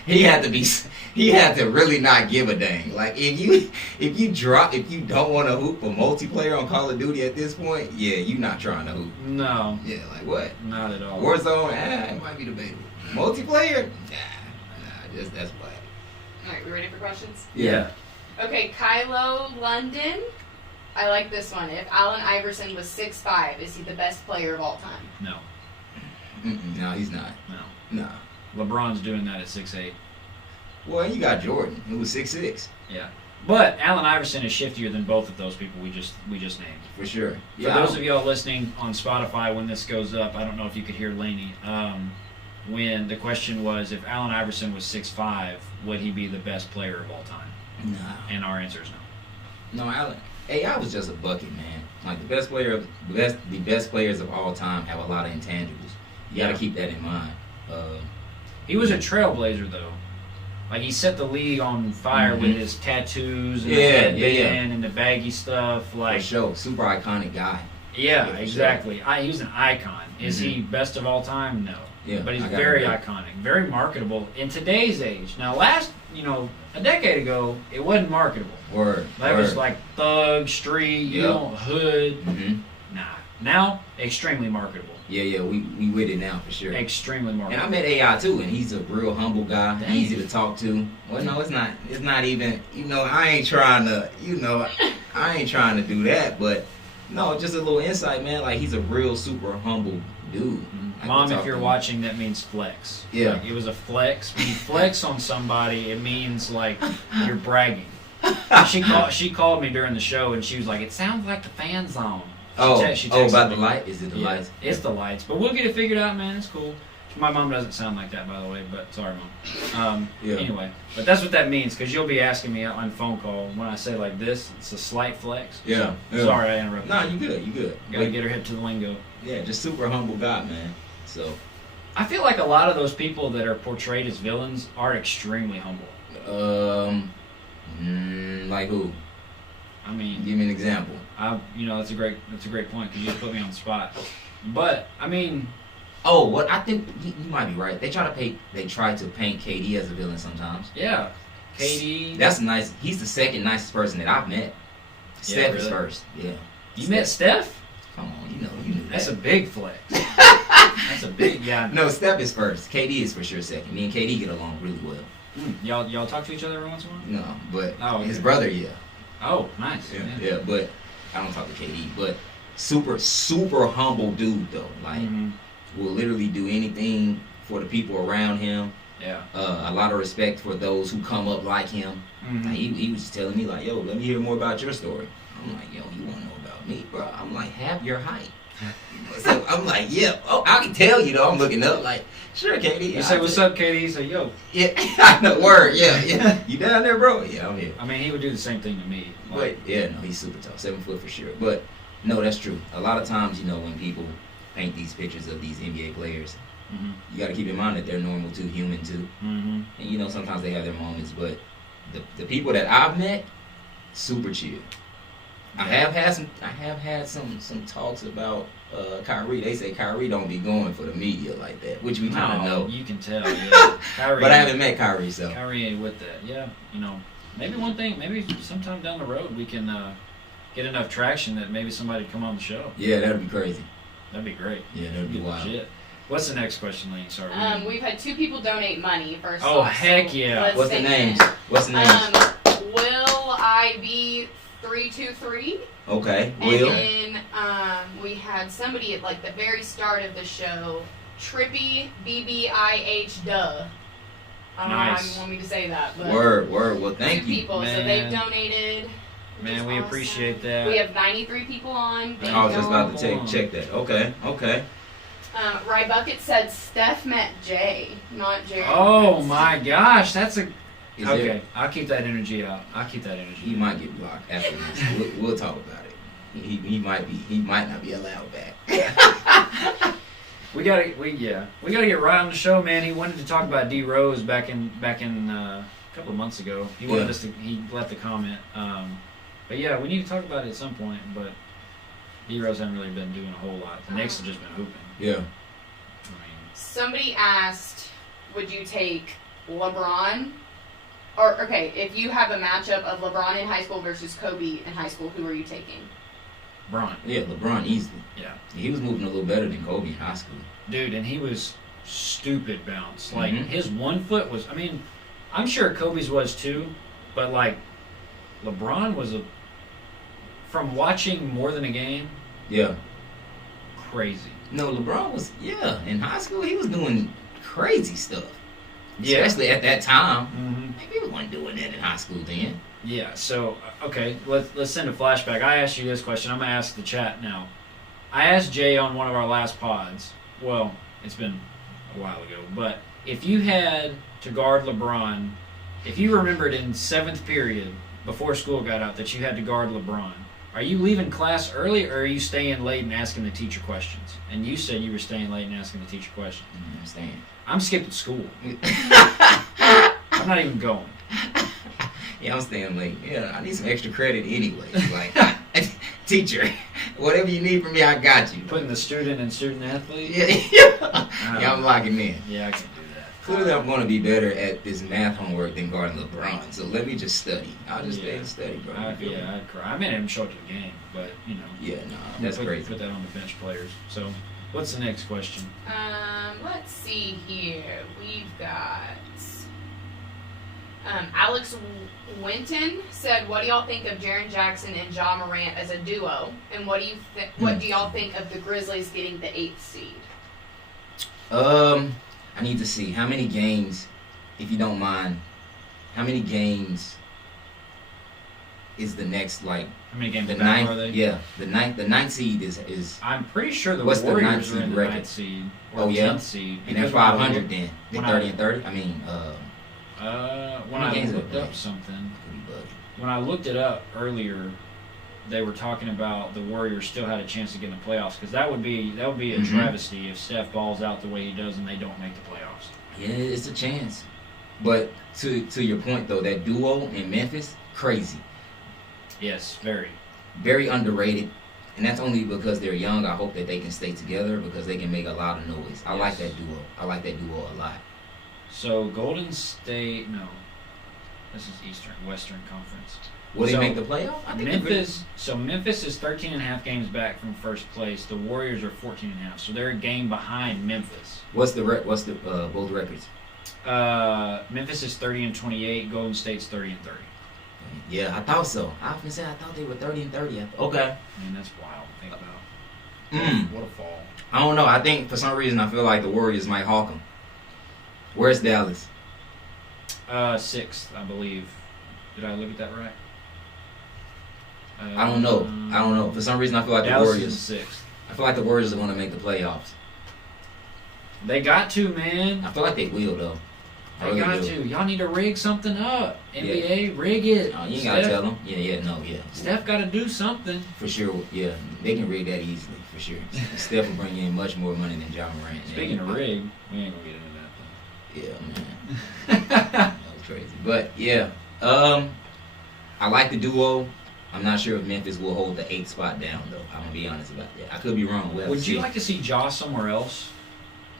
He had to really not give a dang. Like if you don't want to hoop for multiplayer on Call of Duty at this point, yeah, you not trying to hoop. No. Yeah, like what? Not at all. Warzone, it might be debatable. Multiplayer, nah, that's black. All right, we ready for questions? Yeah. Okay, Kylo London. I like this one. If Allen Iverson was 6'5", is he the best player of all time? No. No, he's not. No. No. LeBron's doing that at 6'8". Well, you got Jordan, who was 6'6". Yeah. But Allen Iverson is shiftier than both of those people we just named. For sure. For those of y'all listening on Spotify when this goes up, I don't know if you could hear Laney. When the question was, if Allen Iverson was 6'5", would he be the best player of all time? No. And our answer is no. No, Allen. AI was just a bucket, man. Like the best players of all time have a lot of intangibles. You got to keep that in mind. He was a trailblazer, though. Like, he set the league on fire with his tattoos and the headband and the baggy stuff. Like, for sure. Super iconic guy. Yeah, exactly. He was an icon. Is he best of all time? No. Yeah, but he's very iconic, very marketable in today's age. Now, a decade ago, it wasn't marketable. That was like thug, street, hood. Nah. Now, extremely marketable. Yeah, we with it now for sure. Extremely marketable. And I met AI too, and he's a real humble guy, easy to talk to. Well, no, it's not even. I ain't trying to do that, but no, just a little insight, man. Like he's a real super humble dude. Mom, if you're watching, that means flex. Yeah. Like, it was a flex. When you flex on somebody, it means like you're bragging. She called me during the show and she was like, "It sounds like the fan zone." She about the light? Is it the lights? It's the lights, but we'll get it figured out, man. It's cool. My mom doesn't sound like that, by the way, but sorry, Mom. Anyway, but that's what that means, because you'll be asking me on phone call when I say like this, it's a slight flex. Yeah. Sorry, I interrupted. No, you good. Gotta get her hip to the lingo. Yeah, just super humble guy, man. So I feel like a lot of those people that are portrayed as villains are extremely humble. Like who? I mean, give me an example. That's a great point, because you just put me on the spot. But I mean, what I think you might be right. They try to paint KD as a villain sometimes. Yeah, KD. That's nice. He's the second nicest person that I've met. Steph is first. Yeah. You met Steph? Come on, you knew that. That's a big flex. That's a big No, Steph is first. KD is for sure second. Me and KD get along really well. Y'all talk to each other every once in a while? No, but his brother, yeah. Oh, nice. Yeah, but I don't talk to KD. But super humble dude though. Like will literally do anything for the people around him. Yeah. A lot of respect for those who come up like him. Like, he was just telling me like, "Yo, let me hear more about your story." I'm like, "Yo, you want to know about me, bro?" I'm like, "Half your height." So I'm like, "Yeah, I can tell you though." I'm looking up like, "Sure, KD." You say, "What's up, KD?" You say, "Yo." Yeah, I know. Word. Yeah. You down there, bro? Yeah, I'm here. I mean, he would do the same thing to me. Like, but no, he's super tall, 7 foot for sure. But no, that's true. A lot of times, when people paint these pictures of these NBA players, you got to keep in mind that they're normal too, human too. And sometimes they have their moments. But the people that I've met, super chill. I have had some talks about Kyrie. They say Kyrie don't be going for the media like that, which we kind of know. You can tell. Yeah. Kyrie, but I haven't met Kyrie, so Kyrie ain't with that. Yeah, maybe sometime down the road we can get enough traction that maybe somebody come on the show. Yeah, that'd be crazy. That'd be great. Yeah, that'd be wild. Legit. What's the next question, Lane? Sorry. We've had 2 people donate money first. Oh, heck yeah! What's the names? Will I be 323? Okay. And then we had somebody at like the very start of the show Trippy BBIH Duh. I don't know how you want me to say that. But Word. Well, thank you. People, man. so they've donated. Man, we appreciate that. We have 93 people on. I was just about to check that. Okay. Rye Bucket said Steph met Jay, not Jerry. Oh my gosh, that's a... Is Okay, there, I'll keep that energy out. he might get blocked after this. We'll talk about it. He might not be allowed back. We gotta get right on the show, man. He wanted to talk about D Rose back in a couple of months ago. He wanted us to. He left a comment. But yeah, we need to talk about it at some point. But D Rose hasn't really been doing a whole lot. The Knicks have just been hooping. Yeah. I mean, Somebody asked, would you take LeBron? Or, okay, if you have a matchup of LeBron in high school versus Kobe in high school, who are you taking? LeBron. Yeah, LeBron easily. Yeah. He was moving a little better than Kobe in high school. Dude, and he was stupid bounce. Like, Mhm. his 1 foot was, I mean, I'm sure Kobe's was too, but like, LeBron was from watching more than a game, Yeah. crazy. No, LeBron was, in high school he was doing crazy stuff. Yeah. Especially at that time. Mm-hmm. Maybe we weren't doing that in high school then. Yeah, so, okay, let's send a flashback. I asked you this question. I'm going to ask the chat now. I asked Jay on one of our last pods. Well, it's been a while ago. But if you had to guard LeBron, if you remembered in 7th period, before school got out, that you had to guard LeBron, are you leaving class early or are you staying late and asking the teacher questions? And you said you were staying late and asking the teacher questions. I'm staying. I'm skipping school. I'm not even going. Yeah, I'm staying late. Yeah, I need some extra credit anyway. Like, teacher, whatever you need from me, I got you. Putting the student and student athlete? Yeah, I'm locking in. Yeah, I can do that. Clearly, I'm going to be better at this math homework than guarding LeBron. So let me just study. I'll just stay and study, bro. I'd cry. I may not even show up to the game, but you know. Yeah, no, that's crazy. Put that on the bench players. So, what's the next question? Let's see here. We've got Alex Winton said, "What do y'all think of Jaren Jackson and Ja Morant as a duo? And what do y'all think of the Grizzlies getting the 8th seed?" I need to see how many games, if you don't mind, how many games is the next, like, How many games the back ninth? are they? Yeah, the ninth seed is I'm pretty sure the What's the Warriors ninth are in seed the record? 9th seed or Oh, yeah? 10th seed. and they're Because when I 500 looked- then. They're when 30 I- and 30. I mean, When many I games looked are they up something, pretty buggy. when I looked it up earlier, they were talking about the Warriors still had a chance to get in the playoffs because that would be a Mhm. travesty if Steph balls out the way he does and they don't make the playoffs. Yeah, it's a chance. But to your point though, that duo in Memphis, crazy, Yes, very. very underrated, and that's only because they're young. I hope that they can stay together because they can make a lot of noise. I like Yes. that duo. I like that duo a lot. So Golden State, no, this is Western Conference. Will they So, make the playoff? I think Memphis is 13 and a half games back from first place. The Warriors are 14 and a half, so they're a game behind Memphis. What's the both records? Memphis is 30 and 28. Golden State's 30 and 30. Yeah, I thought so. I often said I thought they were 30 and 30. Okay. I mean, that's wild to think about. Mm. What a fall. I don't know. I think for some reason I feel like the Warriors might hawk them. Where's Dallas? 6th, I believe. Did I look at that right? I don't know. For some reason I feel like Dallas the Warriors. is 6th. I feel like the Warriors are going to make the playoffs. They got to, man. I feel like they will though. I They really got do. to. Y'all need to rig something up. NBA, rig it. You ain't gotta tell them. Yeah. Steph got to do something. For sure. Yeah, they can rig that easily. For sure. Steph will bring in much more money than Ja Morant. Speaking of rig, we ain't gonna get into that. Yeah, man. That was crazy. But yeah, I like the duo. I'm not sure if Memphis will hold the 8th spot down though. I'm gonna be honest about that. I could be wrong. We'll Would see. you like to see Ja somewhere else?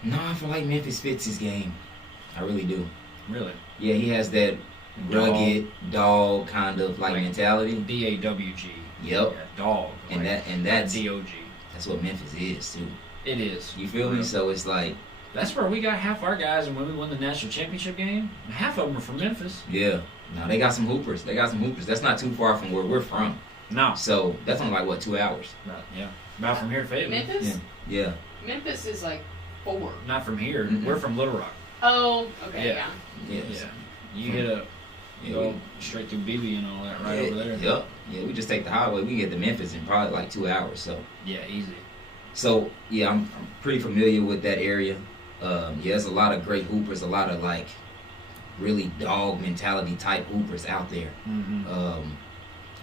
No, I feel like Memphis fits his game. I really do. Really? Yeah, he has that rugged dog kind of like mentality. DAWG. Yep. Yeah, dog. And like, that's DOG. that's what Memphis is too. It is. You feel me? So it's like, That's where we got half our guys, and when we won the national championship game, half of them are from Memphis. yeah. No, they got some hoopers. That's not too far from where we're from. No. So that's only like what, 2 hours? About from here to Fayetteville. Memphis? Yeah. Memphis is like 4. Not from here. Mm-mm. We're from Little Rock. Oh, okay, yeah. Yeah. You hit a go straight through BB and all that right over there. Yep. Yeah, we just take the highway. We get to Memphis in probably like 2 hours. So yeah, easy. So yeah, I'm pretty familiar with that area. There's a lot of great hoopers, a lot of like really dog mentality type hoopers out there. Mm-hmm.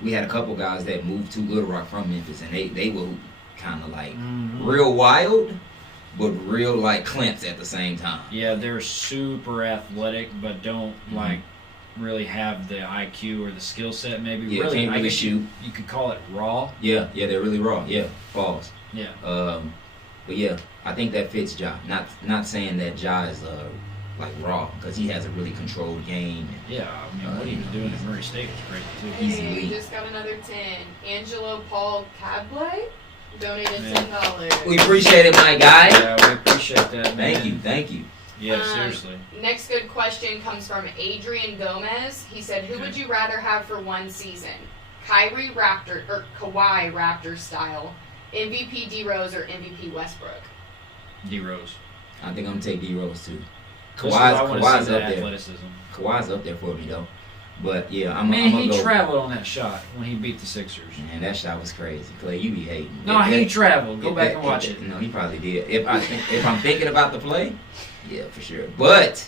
We had a couple guys that moved to Little Rock from Memphis, and they were kind of like real wild, but real like clamps at the same time. Yeah, they're super athletic, but don't like really have the IQ or the skill set. Maybe Yeah, really, can't really shoot. You could call it raw. Yeah, they're really raw. Yeah, balls. Yeah. But yeah, I think that fits Ja. Not saying that Ja is like raw, because he has a really controlled game. Yeah, I mean, what he was doing at Murray State was great too. Hey, just got another 10. Angelo Paul Cadway donated $10. We appreciate it, my guy. Yeah, we appreciate that, man. Thank you. Yeah, seriously. Next good question comes from Adrian Gomez. He said, "Who would you rather have for one season? Kawhi Raptor style, MVP D Rose or MVP Westbrook?" D Rose. I think I'm gonna take D Rose too. Kawhi's up there. Athleticism. Kawhi's up there for me though. But yeah, I'm Man, gonna he go. traveled on that shot when he beat the Sixers. Man, that shot was crazy. Clay, you be hating. No, he traveled. Go back and watch it. No, he probably did. If I'm thinking about the play, yeah, for sure. But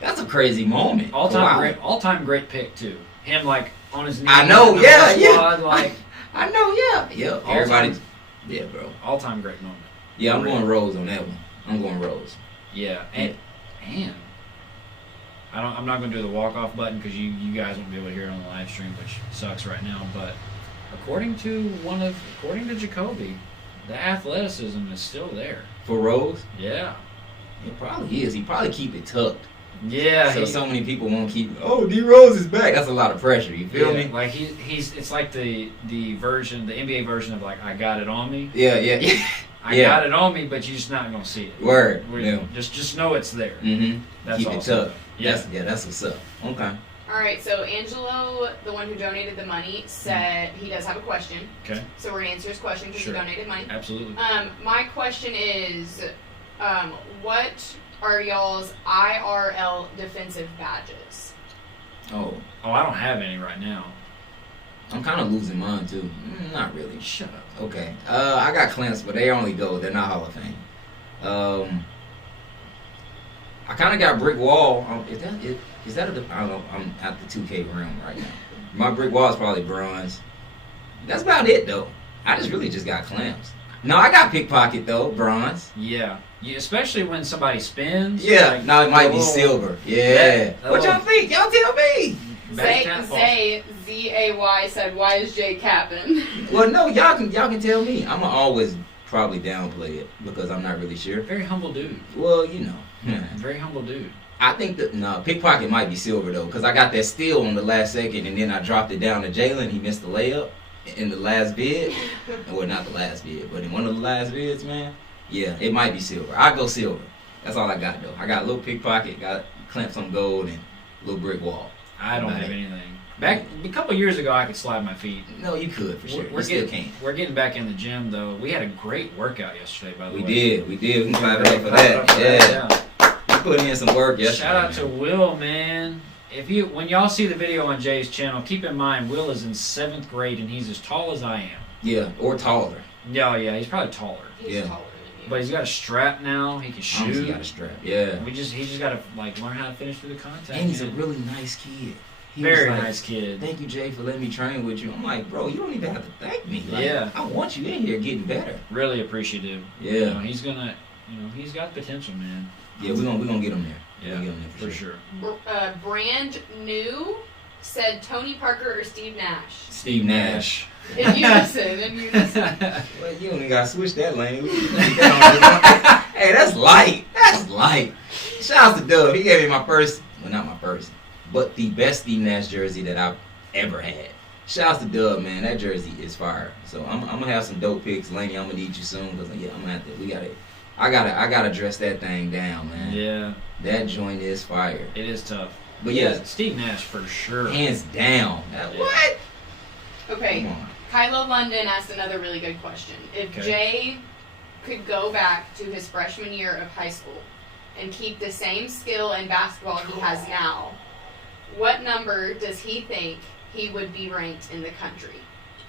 that's a crazy moment. All time great pick too. Him like on his knees. I know, Squad, like I know, yeah. Everybody, yeah, bro. All time great moment. Yeah, I'm going Rose on that one. I'm going Rose. Yeah, and I'm not going to do the walk-off button because you guys won't be able to hear it on the live stream, which sucks right now. But according to Jacoby, the athleticism is still there For Rose? Yeah, It probably is. He probably keep it tucked. Yeah, so many people won't keep. Oh, D Rose is back. That's a lot of pressure. You feel me? Like he's. It's like the NBA version of like I got it on me. Yeah. I got it on me, but you're just not gonna see it. Word. Just know it's there. Mm-hmm. That's keep awesome. it tucked. Yeah. That's what's up. Okay. All right, so Angelo, the one who donated the money, said he does have a question. Okay. So we're gonna answer his question because he donated money. Absolutely. My question is, what are y'all's IRL defensive badges? Oh, I don't have any right now. I'm kind of losing mine too. Not really. Shut up. Okay. I got clamps, but they only gold. They're not Hall of Fame. I kind of got brick wall. Is that I don't know. I'm at the 2K realm right now. My brick wall is probably bronze. That's about it though. I just got clamps. No, I got pickpocket though, bronze. Yeah, especially when somebody spins. Yeah, like, now it might be silver. Yeah. What y'all think? Y'all tell me. Zay Z-A-Y said, "Why is Jay capping?" Well, no, y'all can tell me. I'ma always probably downplay it because I'm not really sure. Very humble dude. Well, you know. Very humble dude. I think that pickpocket might be silver though, because I got that steal on the last second, and then I dropped it down to Jalen. He missed the layup in the last bid. Well, not the last bid, but in one of the last bids, man. Yeah, it might be silver. I go silver. That's all I got though. I got a little pickpocket, got clamps on gold, and a little brick wall. I don't have anything. Back a couple years ago, I could slide my feet. No, you could for sure. We're getting back in the gym though. We had a great workout yesterday, by the way. We did. We can clap it up for that. Yeah. You put in some work yesterday. Shout out to Will, man. When y'all see the video on Jay's channel, keep in mind Will is in 7th grade and he's as tall as I am. Yeah, or taller. Yeah, he's probably taller. He's taller than you. But he's got a strap now. He can shoot. He got a strap. Yeah. He just got to learn how to finish through the contact. And he's a really nice kid. Very nice kid. Thank you, Jay, for letting me train with you. I'm like, bro, you don't even have to thank me. Yeah. I want you in here getting better. Really appreciative. Yeah. He's gonna, he's got potential, man. Yeah, we're gonna get him there. Yeah, get him there for sure. Brand New said Tony Parker or Steve Nash. Steve Nash. In unison. Well, you only gotta switch that lane. Hey, that's light. Shout out to Dub. He gave me my first, well, not my first, but the best Steve Nash jersey that I've ever had. Shouts to Dub, man. That jersey is fire. So I'm gonna have some dope picks, Laney. I'm gonna need you soon because I'm gonna have to. I gotta dress that thing down, man. Yeah. That joint is fire. It is tough. But yeah, Steve Nash for sure. Hands down. What? Okay. Kylo London asked another really good question. If Jay could go back to his freshman year of high school and keep the same skill in basketball he has now, what number does he think he would be ranked in the country?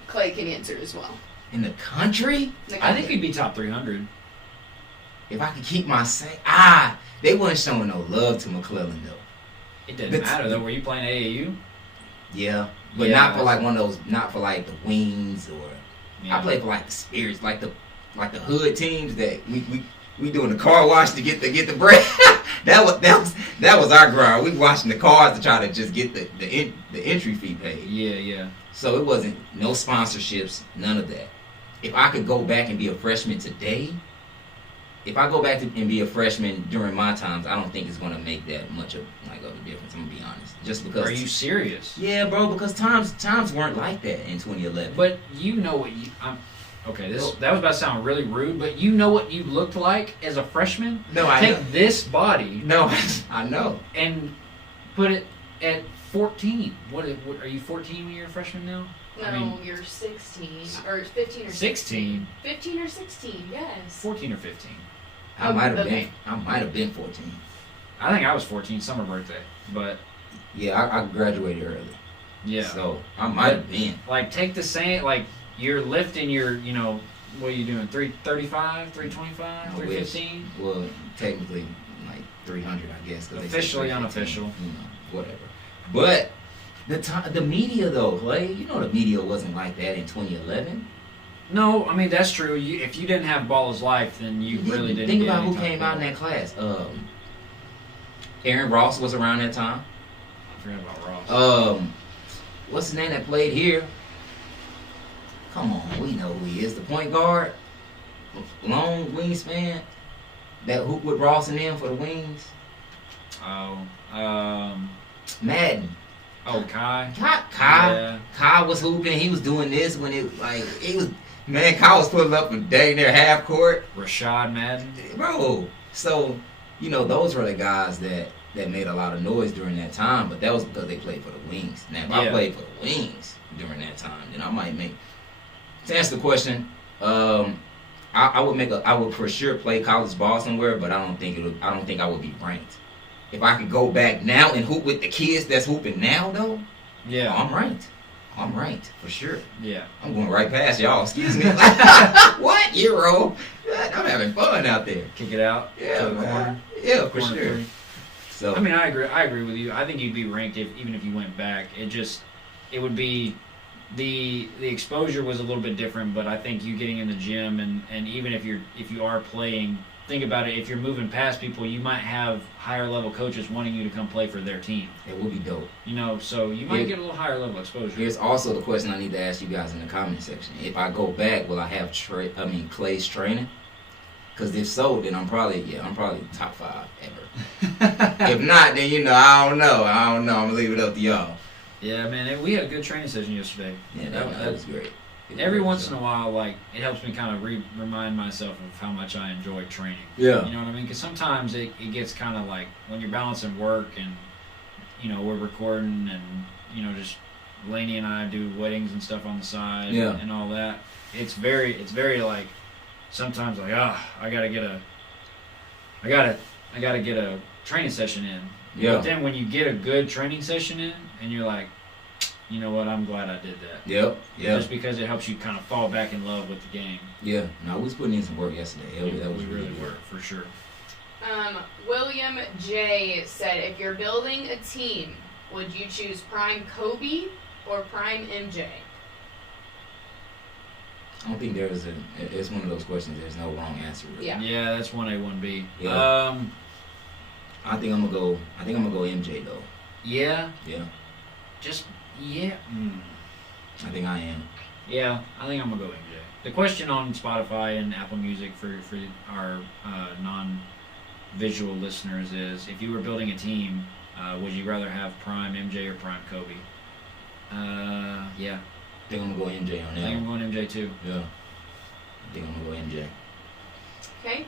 Clay can answer as well. In the country? I think he'd be top 300. If I could keep my same... they weren't showing no love to McClellan, though. It didn't matter, though. Were you playing AAU? Yeah. But not for like one of those... Not for like the Wings or... Yeah. I played for like the Spirits, like the hood teams that we doing the car wash to get the bread. that was our grind. We washing the cars to try to just get the entry fee paid. Yeah. So it wasn't no sponsorships, none of that. If I could go back and be a freshman today, if I go back and be a freshman during my times, I don't think it's gonna make that much of a difference. I'm gonna be honest. Just because. Are you serious? Yeah, bro. Because times weren't like that in 2011. But you know what you. Okay, that was about to sound really rude, but you know what you looked like as a freshman? No, I Take know. this body. No, I know. And put it at 14. What are you 14 when you're a freshman now? No, you're 16 or 15 or 16. 15 or 16, yes. 14 or 15. I might have been 14. I think I was 14, summer birthday, but yeah, I graduated early. Yeah. So I might have been. Like take the same you're lifting your, what are you doing? 335, 325, 315? Well, technically, like 300, I guess. 'Cause officially, unofficial. Whatever. But the media, though, Clay, the media wasn't like that in 2011. No, I mean, that's true. If you didn't have Ball is Life, then you really didn't Think get about any who came out in that class. Aaron Ross was around that time. I forgot about Ross. What's his name that played here? Come on, we know who he is. The point guard, long wingspan, that hoop with Ross and them for the Wings. Madden. Oh, Kai. Kai. Kai was hooping. He was doing this when Kai was pulling up a day near half court. Rashad Madden. Bro. So, those were the guys that made a lot of noise during that time, but that was because they played for the Wings. Now, if I played for the Wings during that time, then I might make... To answer the question, I would for sure play college ball somewhere, but I don't think I would be ranked. If I could go back now and hoop with the kids that's hooping now, though, yeah, I'm ranked. I'm ranked for sure. Yeah, I'm going right past y'all. Excuse me. What, Euro? I'm having fun out there. Kick it out. Yeah, to the corner. Yeah, for corner sure. Three. So I mean, I agree with you. I think you'd be ranked even if you went back. It would be. The exposure was a little bit different, but I think you getting in the gym and even if you are playing, think about it. If you're moving past people, you might have higher level coaches wanting you to come play for their team. It would be dope. So you might get a little higher level exposure. Here's also the question I need to ask you guys in the comment section. If I go back, will I have Clay's training? Because if so, then I'm probably top 5 ever. If not, then I don't know. I'm gonna leave it up to y'all. Yeah, man, we had a good training session yesterday. Yeah, that was great. Every once in a while, it helps me kind of remind myself of how much I enjoy training. Yeah. You know what I mean? Because sometimes it gets kind of like when you're balancing work and, we're recording and, just Lainey and I do weddings and stuff on the side and all that. It's very like, sometimes like, I gotta get a training session in. Yeah. But then when you get a good training session in, and you're like, you know what, I'm glad I did that. Yep. Just because it helps you kind of fall back in love with the game. Yeah. No, we was putting in some work yesterday. That was really work for sure. William J. said, if you're building a team, would you choose prime Kobe or prime MJ? I don't think it's one of those questions. There's no wrong answer. Really. Yeah, that's 1A, 1B. Yeah. I think I'm gonna go MJ though. Yeah. Yeah. I think I am. Yeah, I think I'm gonna go MJ. The question on Spotify and Apple Music for our non-visual listeners is: if you were building a team, would you rather have prime MJ or prime Kobe? Yeah. I think I'm gonna go MJ on that. I think I'm going MJ too. Yeah. I think I'm gonna go MJ. Okay.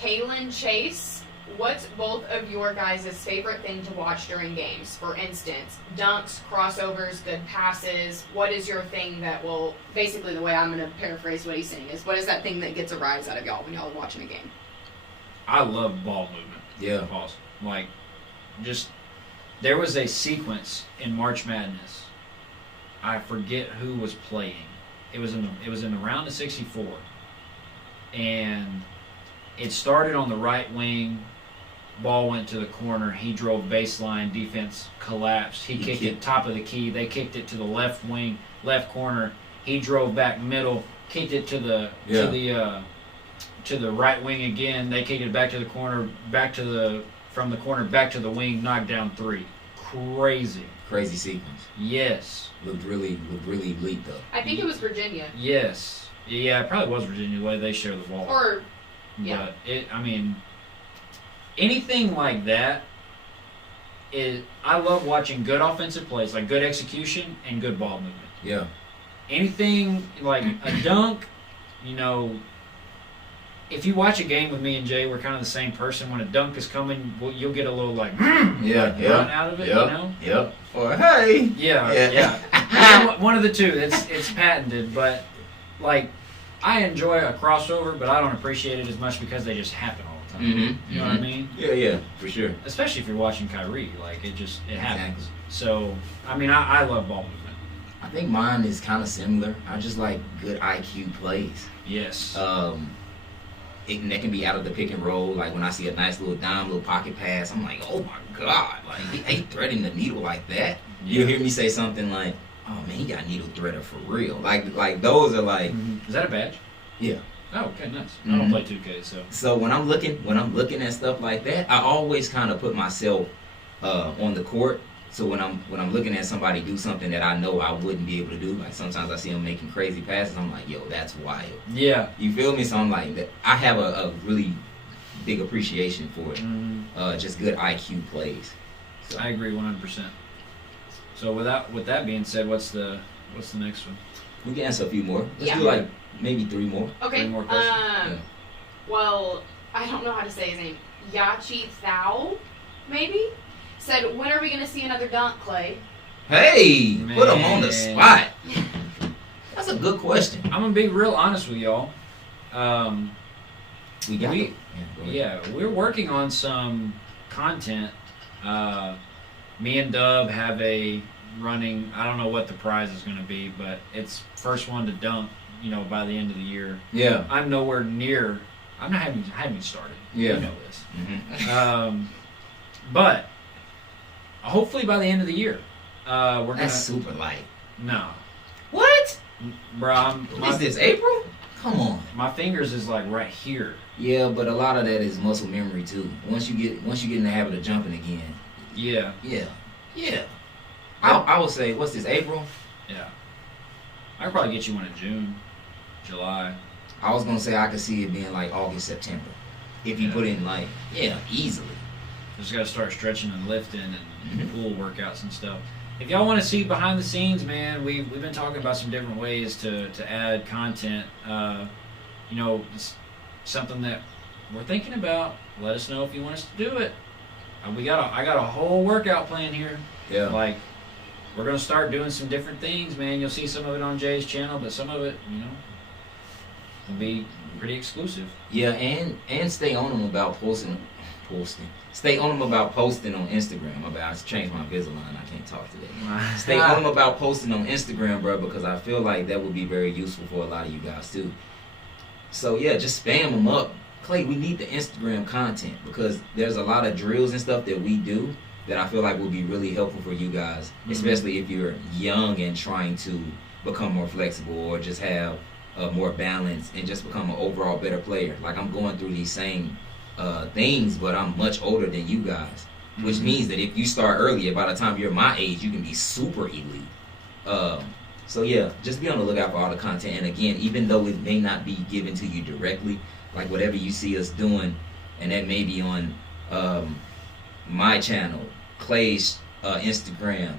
Kaylin Chase what's both of your guys' favorite thing to watch during games? For instance, dunks, crossovers, good passes. What is your thing that will, basically the way I'm going to paraphrase what he's saying is, what is that thing that gets a rise out of y'all when y'all are watching a game? I love ball movement. Yeah. Balls. Like, just, there was a sequence in March Madness. I forget who was playing. It was in the round of 64. And it started on the right wing. Ball went to the corner. He drove baseline. Defense collapsed. He kicked it top of the key. They kicked it to the left wing, left corner. He drove back middle. Kicked it to the right wing again. They kicked it back to the corner. From the corner back to the wing. Knocked down 3. Crazy sequence. Yes. Looked really elite though. I think it was Virginia. Yes. Yeah, it probably was Virginia the way they share the ball. Or, yeah. But anything like that I love watching good offensive plays, like good execution and good ball movement. Yeah. Anything like a dunk, if you watch a game with me and Jay, we're kind of the same person. When a dunk is coming, you'll get a little run out of it, Yep. Or hey. Yeah. One of the two. It's patented, but like I enjoy a crossover, but I don't appreciate it as much because they just happen all the time. Mm-hmm. You know what I mean? Yeah, for sure. Especially if you're watching Kyrie, like it happens. Exactly. So I love ball movement. I think mine is kind of similar. I just like good IQ plays. Yes. That can be out of the pick and roll. Like when I see a nice little dime, little pocket pass, I'm like, oh my God, like he ain't threading the needle like that. Yeah. You'll hear me say something like, oh man, he got needle threader for real. Like those are like. Mm-hmm. Is that a badge? Yeah. Oh, okay, nice. Mm-hmm. I don't play 2K, so. So when I'm looking at stuff like that, I always kind of put myself on the court. So when I'm looking at somebody do something that I know I wouldn't be able to do, like sometimes I see them making crazy passes, I'm like, yo, that's wild. Yeah. You feel me? So I'm like, I have a really big appreciation for it. Mm-hmm. Just good IQ plays. So. I agree 100%. So with that being said, what's the next one? We can answer a few more. Let's do like maybe 3 more. Okay. 3 more questions. Well, I don't know how to say his name. Yachi Thao, maybe? Said, when are we going to see another dunk, Clay? Hey, man. Put him on the spot. That's a good question. I'm going to be real honest with y'all. We're working on some content. Me and Dub have a running, I don't know what the prize is going to be, but it's first one to dunk, by the end of the year. Yeah. I'm nowhere near, I haven't even started. Yeah. You know this. Mm-hmm. But hopefully by the end of the year, That's super light. No. What? Bro, is this, April? Come on. My fingers is like right here. Yeah, but a lot of that is muscle memory too. Once you get in the habit of jumping again. Yeah. I would say, what's this, April? Yeah. I could probably get you one in June, July. I was gonna say I could see it being like August, September. If you put in easily. Just got to start stretching and lifting and pool workouts and stuff. If y'all want to see behind the scenes, man, we've been talking about some different ways to add content. It's something that we're thinking about. Let us know if you want us to do it. I got a whole workout plan here. Yeah. Like, we're going to start doing some different things, man. You'll see some of it on Jay's channel, but some of it, will be pretty exclusive. Yeah, and stay on them about posting. Stay on them about posting on Instagram. I changed my Invisalign. I can't talk today. Stay on them about posting on Instagram, bro, because I feel like that would be very useful for a lot of you guys too. So yeah, just spam them up. Clay, we need the Instagram content because there's a lot of drills and stuff that we do that I feel like will be really helpful for you guys, especially if you're young and trying to become more flexible or just have more balance and just become an overall better player. Like I'm going through these same things, but I'm much older than you guys, which means that if you start earlier, by the time you're my age, you can be super elite. So yeah, just be on the lookout for all the content. And again, even though it may not be given to you directly, like whatever you see us doing, and that may be on my channel, Clay's Instagram,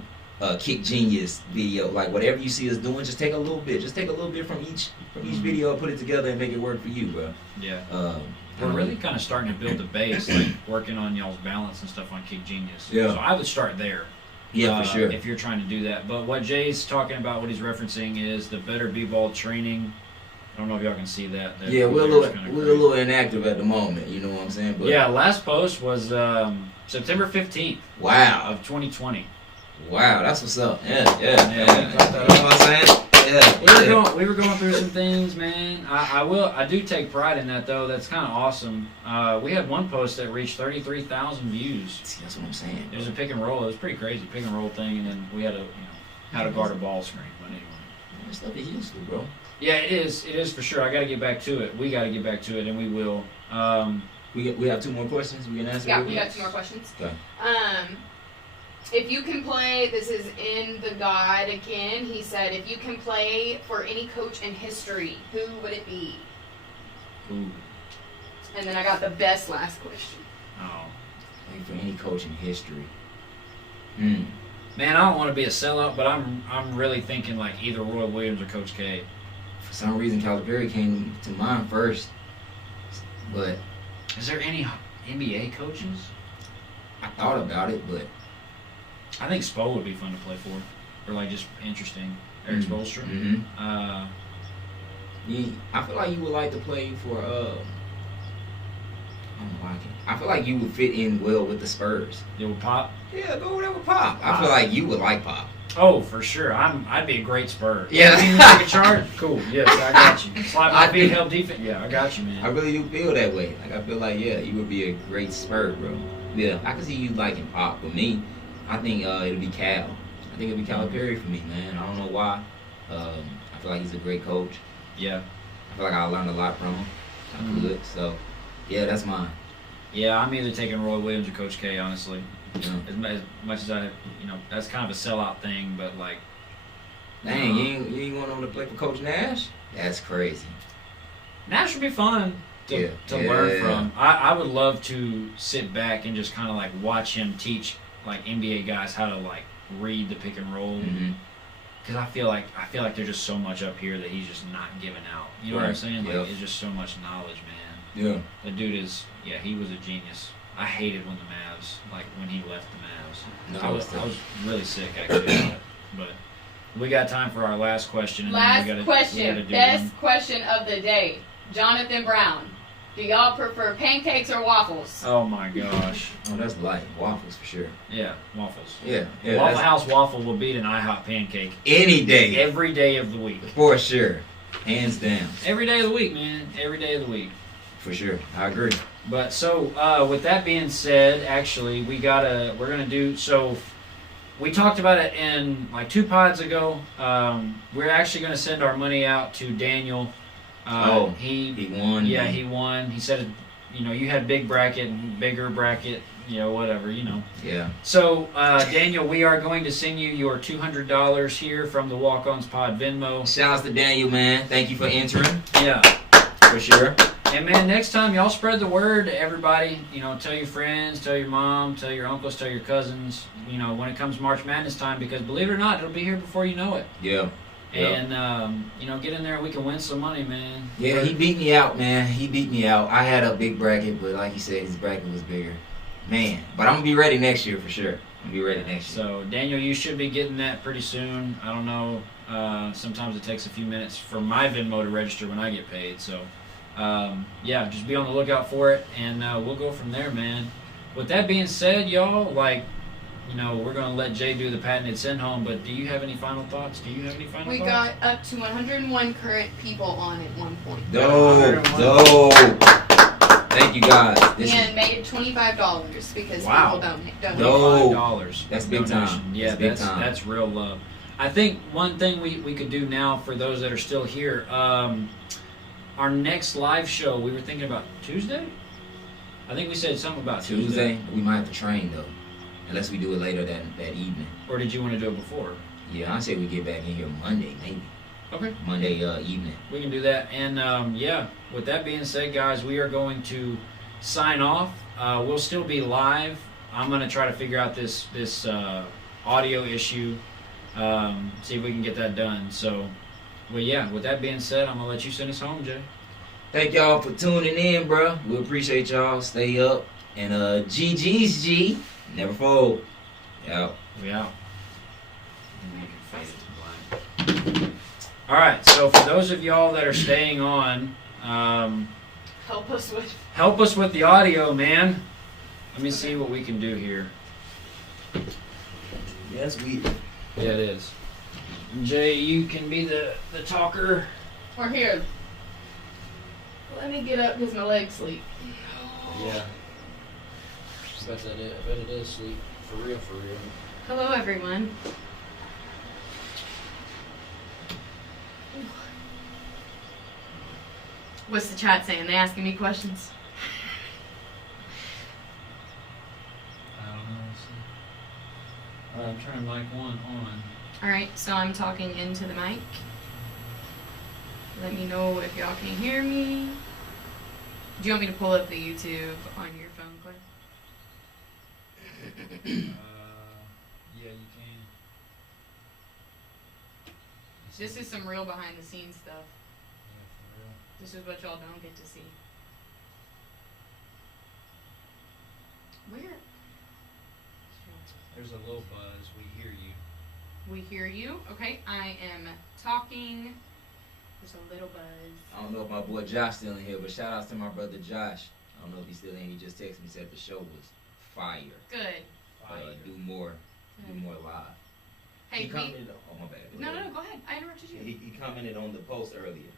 Kick Genius video. Like whatever you see us doing, just take a little bit. Just take a little bit from each video, put it together, and make it work for you, bro. Yeah. We're really kind of starting to build the base, like working on y'all's balance and stuff on Kick Genius. Yeah. So I would start there. Yeah, for sure. If you're trying to do that. But what Jay's talking about, what he's referencing is the Better B-Ball training. I don't know if y'all can see that. Yeah, we're a little inactive at the moment. You know what I'm saying? But yeah, last post was September 15th. Wow. Of 2020. Wow, that's what's up. Yeah. You know what I'm saying? Yeah. We were going through some things, man. I do take pride in that, though. That's kind of awesome. We had one post that reached 33,000 views. See, that's what I'm saying. It was a pick and roll. It was pretty crazy, pick and roll thing, and then we had how to guard a ball screen. But anyway, that stuff is useful, bro. Yeah, it is. It is for sure. I got to get back to it. We got to get back to it, and we will. We have 2 more questions we can answer. Yeah, we got 2 more questions. Okay. If you can play, this is in the guide again. He said, if you can play for any coach in history, who would it be? Ooh. And then I got the best last question. Oh. Play for any coach in history. Man, I don't want to be a sellout, but I'm really thinking like either Roy Williams or Coach K. For some reason, Calipari came to mind first, but is there any NBA coaches? I thought about it, but I think Spo would be fun to play for, or like just interesting. Eric Spoelstra. Mm-hmm. I feel like you would like to play for. I feel like you would fit in well with the Spurs. It would Pop. Yeah, go over there with Pop. I feel like you would like Pop. Oh, for sure. I'd be a great Spur. Yeah. Take a charge? Cool. Yes, I got you. Slide my feet, help defense. Yeah, I got you, man. I really do feel that way. Like I feel like you would be a great Spur, bro. Yeah, I can see you liking Pop. But me, I think it'll be Cal. I think it'll be Calipari for me, man. I don't know why. I feel like he's a great coach. Yeah. I feel like I learned a lot from him. I could. So, yeah, that's mine. Yeah, I'm either taking Roy Williams or Coach K, honestly. Yeah. As much as I, that's kind of a sellout thing, but like, dang, you ain't going over to play for Coach Nash? That's crazy. Nash would be fun to learn from. I would love to sit back and just kind of like watch him teach like NBA guys how to like read the pick and roll. Because I feel like there's just so much up here that he's just not giving out. You know what I'm saying? Like it's just so much knowledge, man. Yeah. The dude is, he was a genius. I hated when the Mavs, like when he left the Mavs. No, I was really sick actually about it. But we got time for our last question. And Best question of the day. Jonathan Brown. Do y'all prefer pancakes or waffles? Oh my gosh. Oh, that's light. Waffles for sure. Yeah, waffles. Yeah. Waffle House waffle will beat an IHOP pancake. Any day. Every day of the week. For sure. Hands down. Every day of the week, man. Every day of the week. For sure. I agree. But so, with that being said, actually, we're going to do, so we talked about it in like 2 pods ago. We're actually going to send our money out to Daniel. He won. Yeah, he won. He said, you had big bracket, bigger bracket, whatever, Yeah. So, Daniel, we are going to send you your $200 here from the Walk-Ons Pod Venmo. Shouts to Daniel, man. Thank you for entering. Yeah. For sure. And man, next time y'all spread the word to everybody. Tell your friends, tell your mom, tell your uncles, tell your cousins. When it comes March Madness time, because believe it or not, it'll be here before you know it. Yeah. And get in there and we can win some money, man. Yeah, he beat me out, man. He beat me out. I had a big bracket, but like you said, his bracket was bigger, man. But I'm gonna be ready next year for sure. I'm gonna be ready next year. So Daniel, you should be getting that pretty soon. I don't know. Sometimes it takes a few minutes for my Venmo to register when I get paid. So. Just be on the lookout for it, and we'll go from there, man. With that being said, y'all, we're going to let Jay do the patented send home, but do you have any final thoughts? We got up to 101 current people on at one point. Dope. Thank you, guys. And made $25 because people donate. $25. That's big time. Yeah, that's real love. I think one thing we could do now for those that are still here, our next live show, we were thinking about Tuesday? I think we said something about Tuesday. We might have to train, though. Unless we do it later that evening. Or did you want to do it before? Yeah, I say we get back in here Monday, maybe. Okay. Monday evening. We can do that. And, with that being said, guys, we are going to sign off. We'll still be live. I'm going to try to figure out this audio issue. See if we can get that done. So, well, yeah, with that being said, I'm going to let you send us home, Jay. Thank y'all for tuning in, bro. We appreciate y'all. Stay up. And GG's G. Never fold. Out. We out. Make it fade to black. All right, so for those of y'all that are staying on, Help us with the audio, man. Let me see what we can do here. Yeah, that's weird. Yeah, it is. Jay, you can be the talker. We're here. Let me get up because my legs sleep. Yeah. I bet it is sleep. For real, for real. Hello, everyone. What's the chat saying? They asking me questions? I don't know. All right, I'm turning mic 1 on. Alright, so I'm talking into the mic. Let me know if y'all can hear me. Do you want me to pull up the YouTube on your phone, Clay? Yeah, you can. This is some real behind the scenes stuff. Yeah, for real. This is what y'all don't get to see. Where? There's a low buzz. We hear you. We hear you. Okay, I am talking. There's a little buzz. I don't know if my boy Josh still in here, but shout outs to my brother Josh. I don't know if he's still in. He just texted me, said the show was fire. Good. Do more live. Hey, he commented. Oh my bad. No, go ahead. I interrupted you. He commented on the post earlier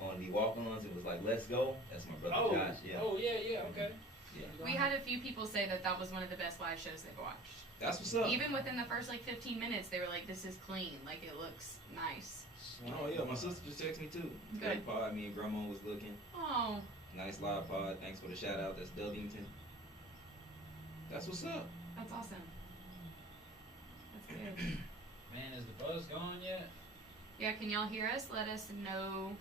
on the Walk-Ons. It was like, "Let's go." That's my brother Josh. Yeah. Oh yeah. Okay. Yeah. We had a few people say that was one of the best live shows they've watched. That's what's up. Even within the first 15 minutes, they were like, "This is clean. Like it looks nice." Oh yeah, my sister just texted me too. Good. Great pod. Me and Grandma was looking. Oh. Nice live pod. Thanks for the shout out. That's Dovington. That's what's up. That's awesome. That's good. Man, is the buzz gone yet? Yeah, can y'all hear us? Let us know.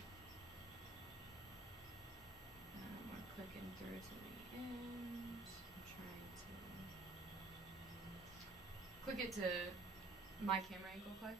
We're clicking through to the end. I'm trying to click it to my camera angle, Clay.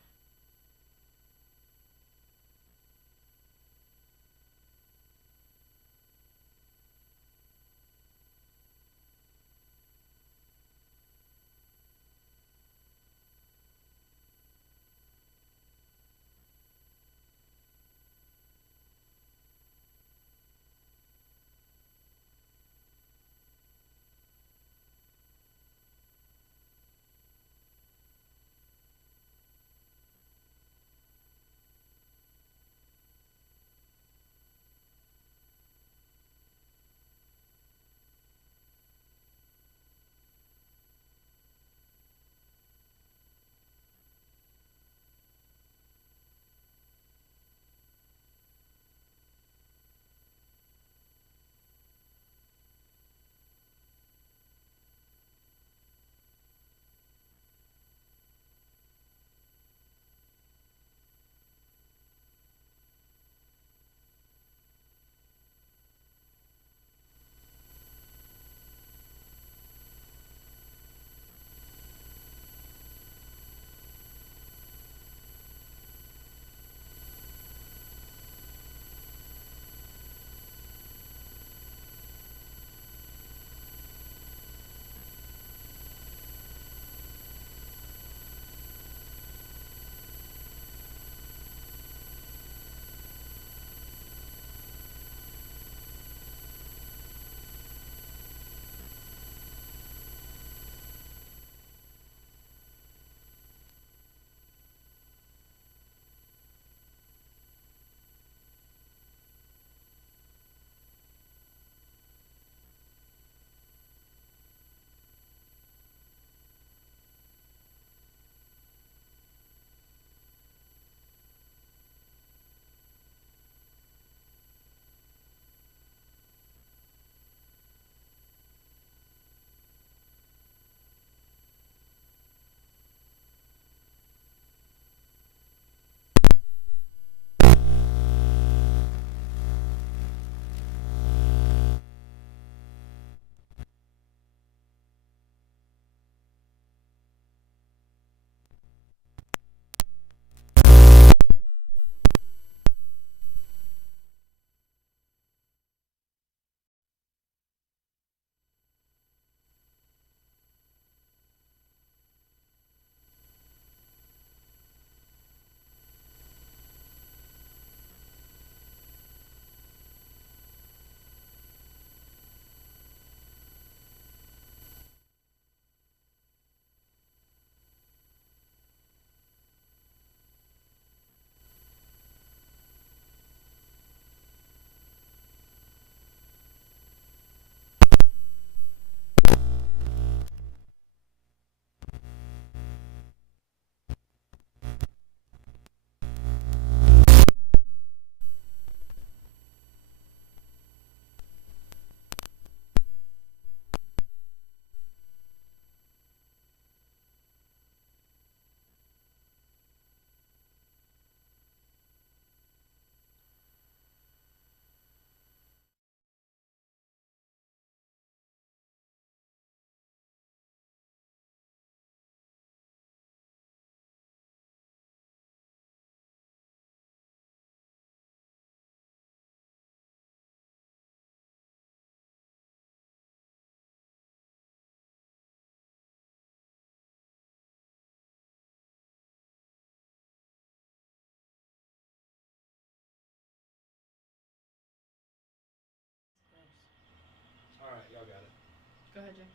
Go ahead, Jay.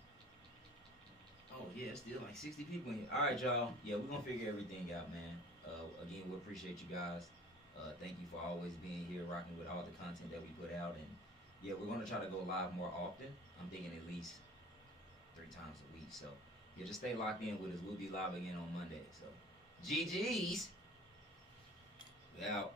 Oh yeah, still like 60 people in here. All right, y'all. Yeah, we're gonna figure everything out, man. Again, we appreciate you guys. Thank you for always being here, rocking with all the content that we put out, and yeah, we're gonna try to go live more often. I'm thinking at least 3 times a week. So yeah, just stay locked in with us. We'll be live again on Monday. So GG's. We out.